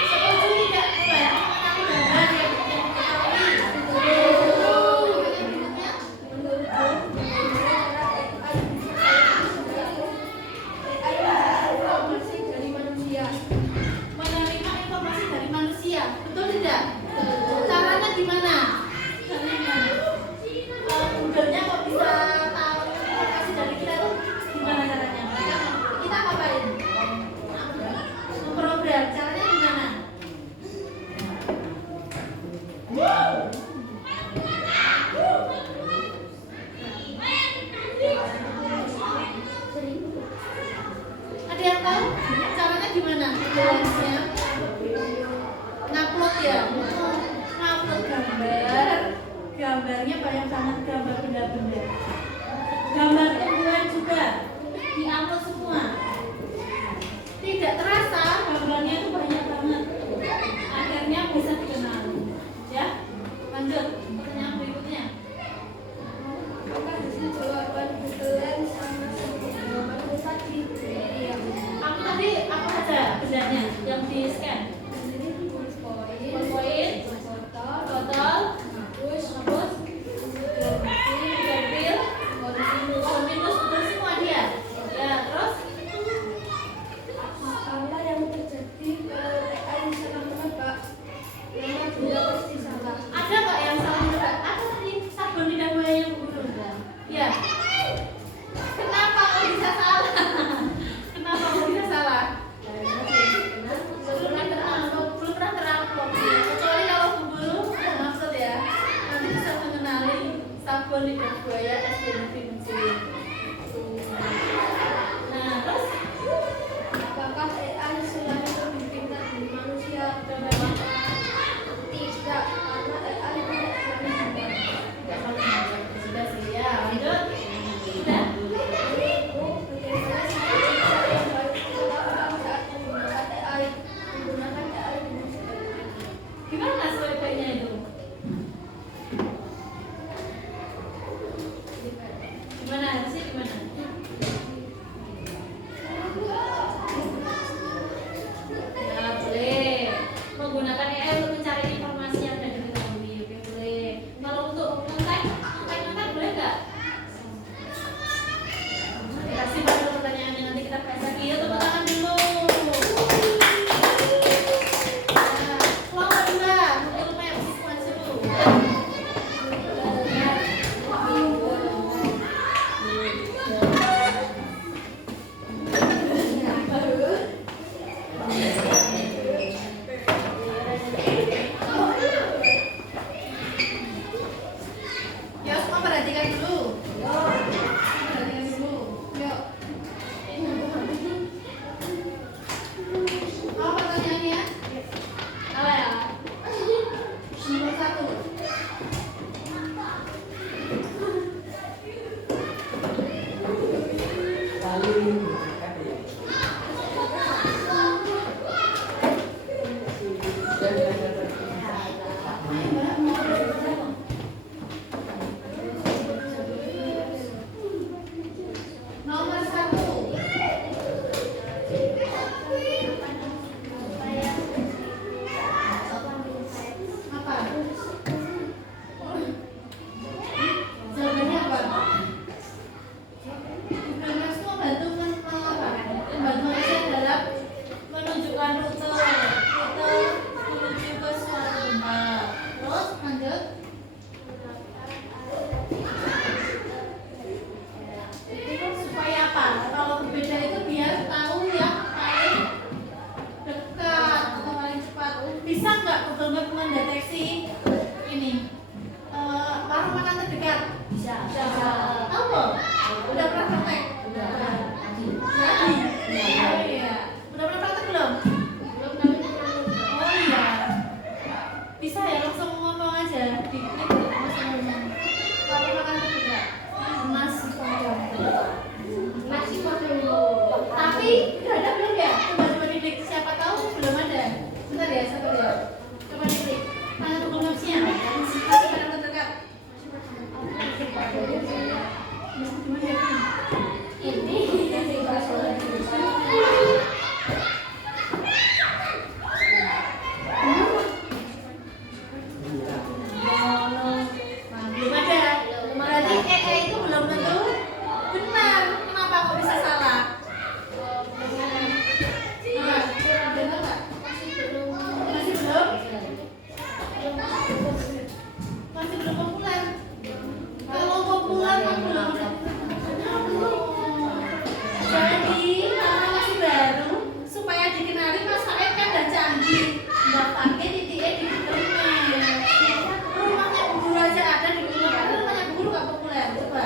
setuju tidak Mbak? Mengenali gambar yang menerima informasi dari manusia, betul tidak? Caranya gimana? Google-nya kok bisa tahu informasi dari kita tuh gimana caranya? Kita ngapain? Program, caranya gimana? Ada yang tahu caranya gimana? Jelasnya ngupload ya, ngupload gambar, gambarnya banyak banget, gambar benda-benda, gambar tumbuhan juga diupload semua. Tidak terasa gambarnya itu banyak banget, akhirnya bisa dikenal. Ya, lanjut pertanyaan berikutnya. Aku tadi apa aja bendanya yang di scan? Poin, total, terus profil, minus betul semua dia. Ya, terus Apa yang terjadi TA misalkan Pak? Yang sudah pasti salah. ada nggak yang salah menebak? Ada tadi sabun lidah buaya yang gugur. Ya. Kenapa kok bisa salah? Kenapa kok bisa salah? Sudah kenal karena masih baru, supaya dikenali Mas Said kan udah canggih. Mbak pakai titiknya di internet. Rumahnya Bu Guru aja ada di rumah. Karena rumahnya Bu Guru gak populer. Coba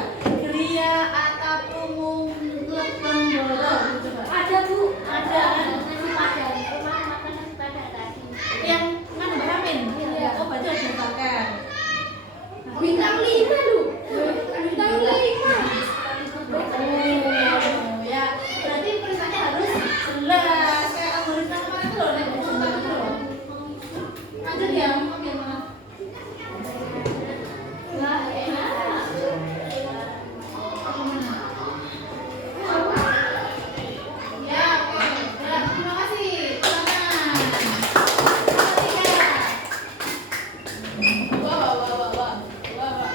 Gria Atapunggung Lependoro. Coba. Ada Bu. Ada kan? Nasi padang. Rumah makan nasi padang tadi. Yang mana Mbak Amin? Iya. Oh, baju ada bakar. Bintang 5 lu. Bintang 5. Oh, ya. Berarti perintahnya harus jelas. Kayak algoritma kemarin tuh loh, naik konsultan itu loh. Lanjut ya, oke maaf. Lah, enak. Ya, oke. Ya, terima kasih. Silakan. Ketiga. Wah, wah, wah, wah. Wah, wah.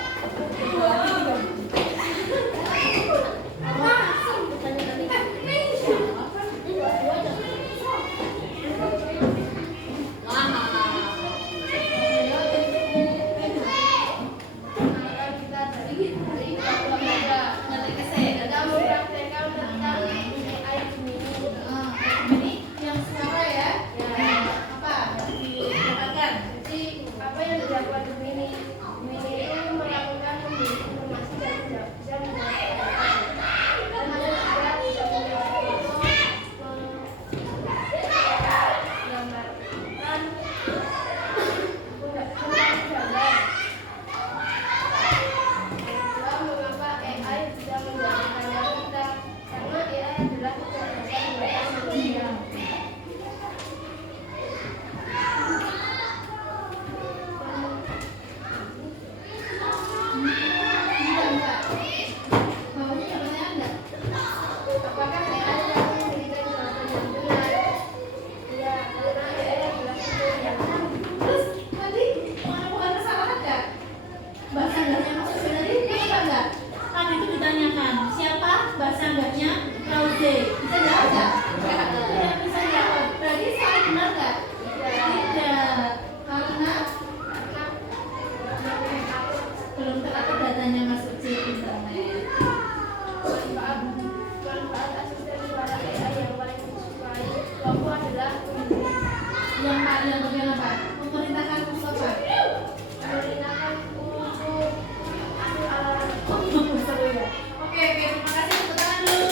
Oke, terima kasih. Tepuk tangan dulu.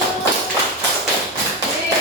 Oke.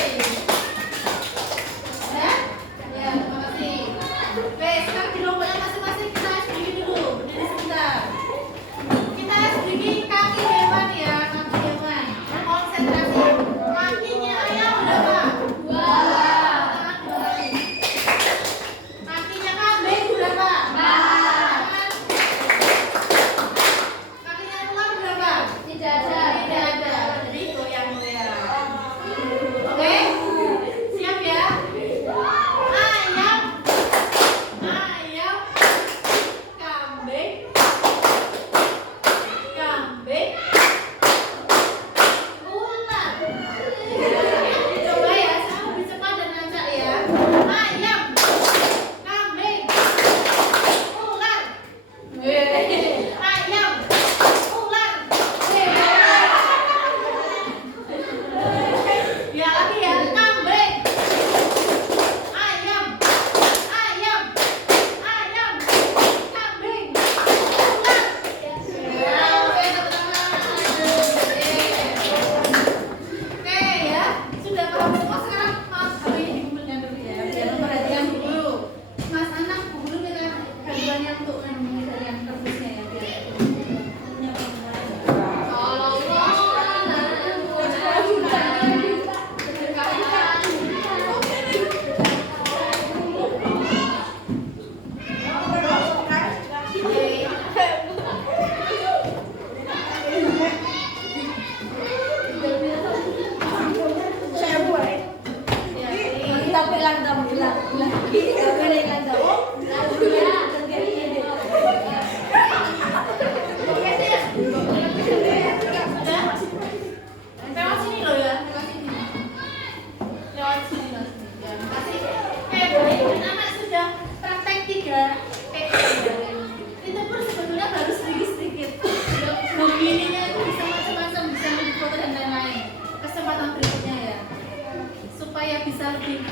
supaya bisa lebih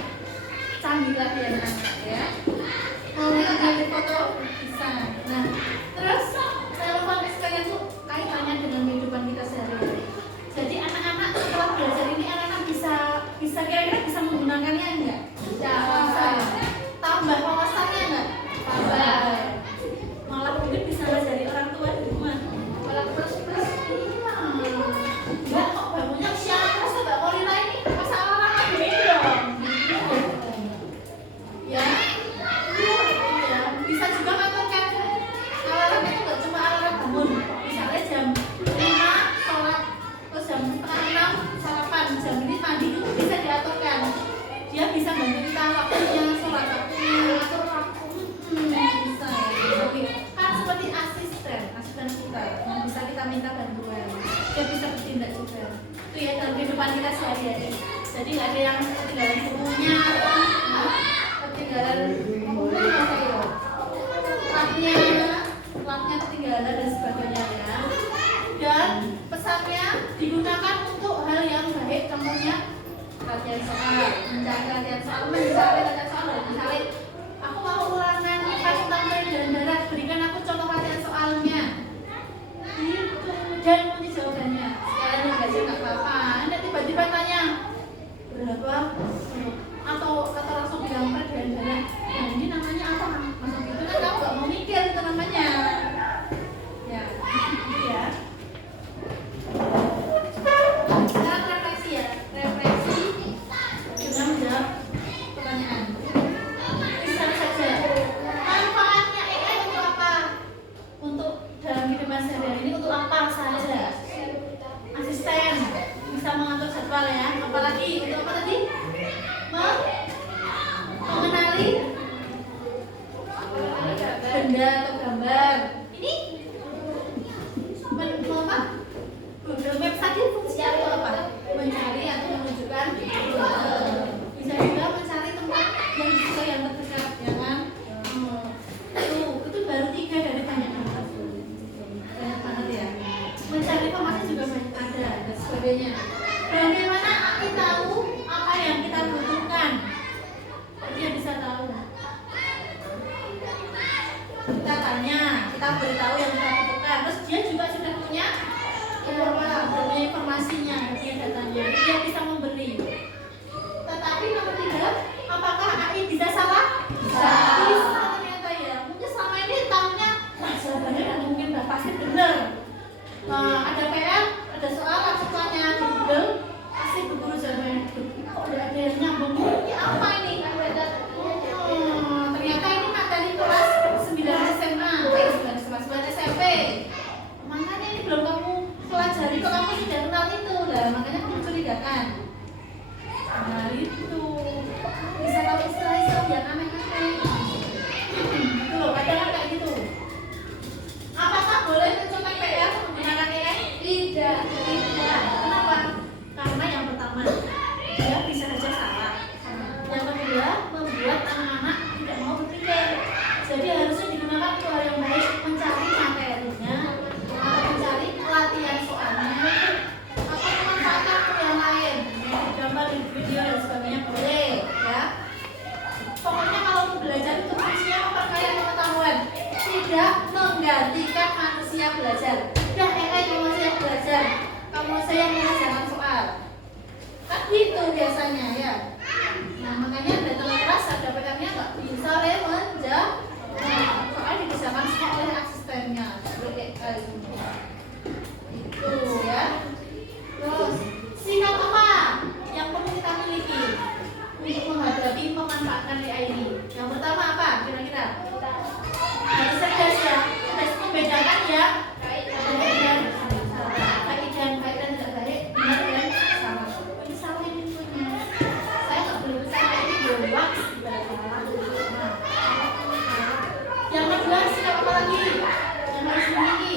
canggih lagi anak-anak ya. Mau ngambil foto bisa. Nah, terus telepon sekalian tuh kaitannya dengan kehidupan kita sehari-hari. Jadi anak-anak setelah belajar ini anak-anak bisa kira-kira bisa menggunakannya enggak? Bisa. Tambah wawasannya enggak? Tambah. Malah mungkin bisa dari orang tua di rumah. Malah plus. Iya. Enggak kok bangunnya siang terus Mbak Kolina ini masa olahraga begini dong. Ya. Iya. Bisa juga ngaturkan alarm itu enggak cuma alarm bangun. Misalnya jam 5 sholat, terus jam 5:30 sarapan, jam ini mandi itu bisa diaturkan. Dia bisa bantu kita waktunya, sholat waktunya, atur waktu. Bisa. Oke. Kan seperti asisten kita yang bisa kita minta bantuan. Dia bisa bertindak juga. Itu ya dalam kehidupan kita sehari-hari. Jadi nggak ada yang ketinggalan bukunya, ketinggalan platnya ketinggalan dan sebagainya ya. Dan pesannya digunakan untuk hal yang baik, contohnya latihan soal, mencari latihan soal, misalnya aku mau ulangan tentang peredaran darah, berikan aku contoh latihan soalnya. Itu dan kunci jawabannya. Sekalian belajar nggak apa-apa. Anda tiba-tiba tanya berapa atau langsung bilang peredaran darah. Nah ini namanya apa? Langsung gitu kan kamu nggak mau mikir itu namanya. Ya, gitu ya. Sekarang refleksi ya, refleksi dengan menjawab pertanyaan. Bisa saja. Manfaatnya AI untuk apa? Untuk dalam kehidupan sehari-hari ini untuk apa saja? Asisten bisa mengatur jadwal ya. Apalagi untuk apa tadi? Mengenali benda atau gambar. Ini apa? Google Maps tadi fungsinya itu apa? Mencari atau menunjukkan. Bisa juga mencari tempat yang bisa yang terdekat, ya kan? Itu baru 3 dari banyak banget. Banyak banget ya. Mencari informasi juga banyak ada dan sebagainya. Bagaimana kita tahu apa yang kita butuhkan? Dia bisa tahu. Kita tanya, kita beritahu yang kita butuhkan. Terus dia juga sudah punya informasinya, dia datanya. Dia bisa memberi. Tetapi nomor 3, apakah AI bisa salah? Bisa. Bisa ternyata ya. Mungkin selama ini tahunya jawabannya dan mungkin pasti benar. Ada PR, ada soal, langsung tanya di Google, pasti berburu jawabannya. Kok ada yang nyambung? Ini apa ini? Ternyata ini materi kelas 9 SMA, 9 SMP. Makanya ini belum kamu pelajari, kok kamu tidak kenal itu lah, makanya kamu curigakan. Nah itu bisa tahu istilah-istilah yang aneh-aneh. Itu loh, kadang kayak gitu. Apakah boleh mencoba PR menggunakan AI? Tidak. Kenapa? Karena yang pertama, dia bisa saja salah. Yang kedua, membuat anak-anak tidak mau berpikir. Jadi harusnya digunakan untuk hal yang baik, mencari materinya, atau mencari latihan soalnya, atau memanfaatkan untuk yang lain, gambar, video dan sebagainya boleh, ya. Pokoknya kalau belajar itu fungsinya memperkaya pengetahuan, tidak menggantikan manusia belajar. Tidak AI manusia belajar, kamu saya mengajarkan soal. Kan gitu biasanya ya. Nah makanya ada kelas, ada PR-nya nggak bisa menjawab. Soalnya dikerjakan semua oleh asistennya, oleh AI. Itu ya. Terus sikap apa yang perlu kita miliki untuk menghadapi memanfaatkan AI ini? Yang pertama apa kira-kira? Harus cerdas ya, harus membedakan ya baik dan tidak baik, benar dan salah. Ini salah ini punya. Saya nggak boleh salah ini bolak. Yang kedua sikap apa lagi yang harus dimiliki?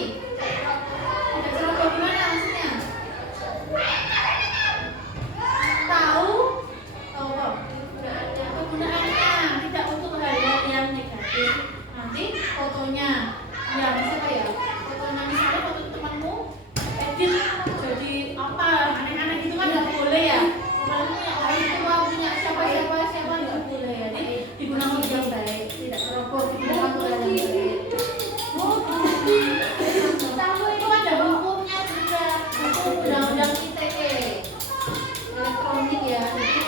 ya, jadi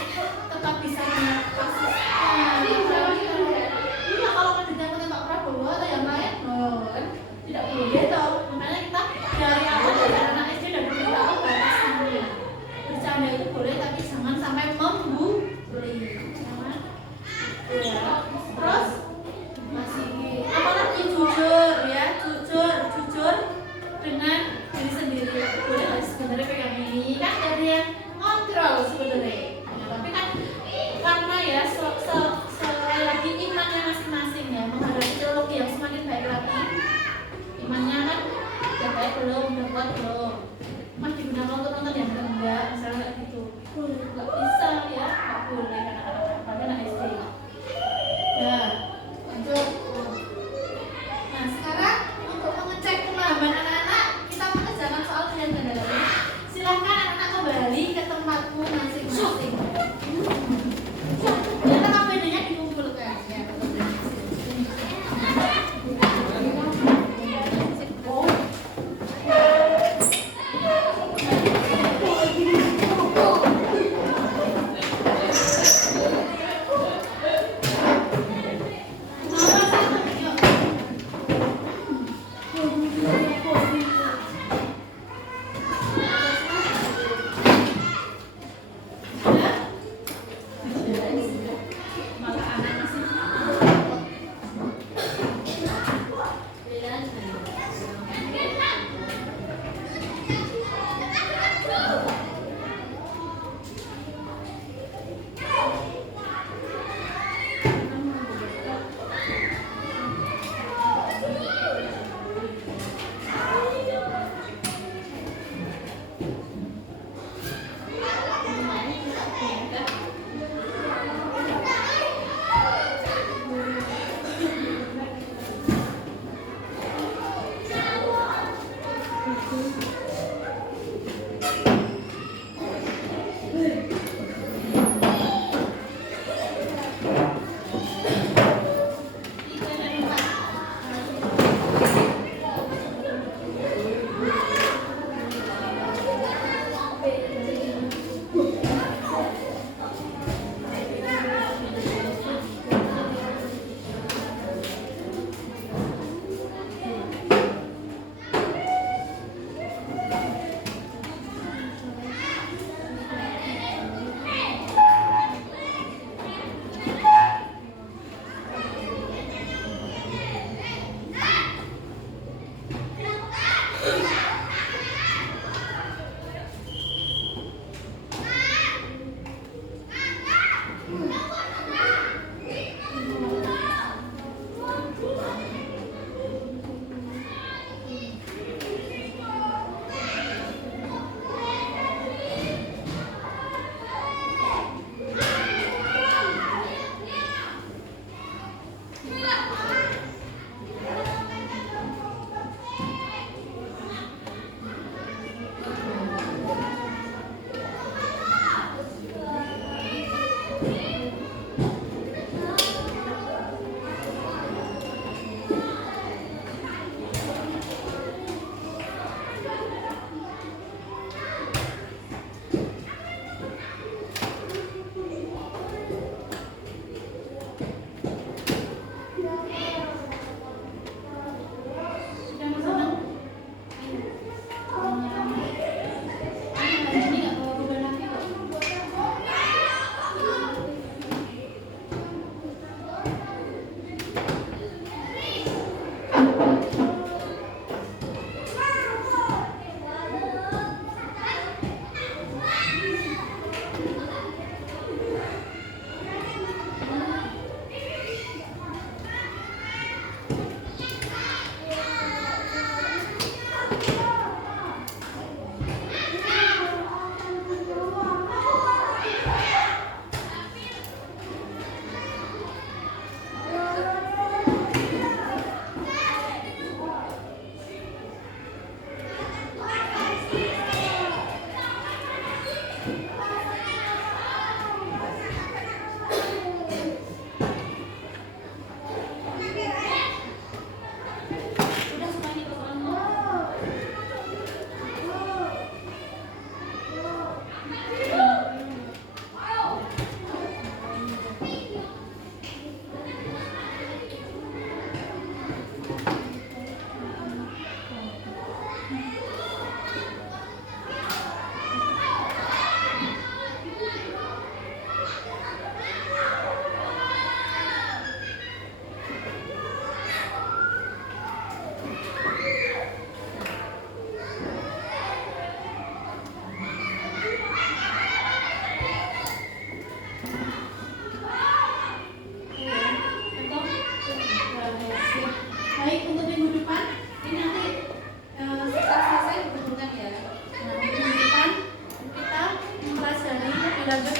tetap bisa mengatasi. Iya, kalau mendengarkan Pak Prabowo atau yang lain, kan tidak boleh toh. Makanya kita dari awal dari anak SD dan beritahu batasannya. Bercanda itu boleh, tapi jangan sampai membuli. Ya. Terus masih apalagi jujur ya, jujur dengan diri sendiri. Boleh nggak sebenarnya pegang ini kan dari yang kontrol sebenarnya. Nah, tapi kan karena ya sekali lagi imannya masing-masing ya, menghadapi teologi yang semakin baik lagi. Imannya kan udah baik belum, udah kuat belum, masih digunakan untuk nonton yang enggak, misalnya kayak gitu. Nggak bisa ya, nggak boleh anak-anak SD. Nah, lanjut. Nah, sekarang untuk mengecek pemahaman anak-anak, kita mengerjakan soal pilihan ganda lagi. Silahkan anak-anak kembali ke tempatmu masing-masing. Ternyata KPD-nya dikumpulkan ya.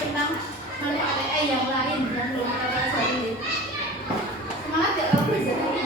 tentang materi yang lain yang belum kita pelajari. Semangat ya kalau belajar hari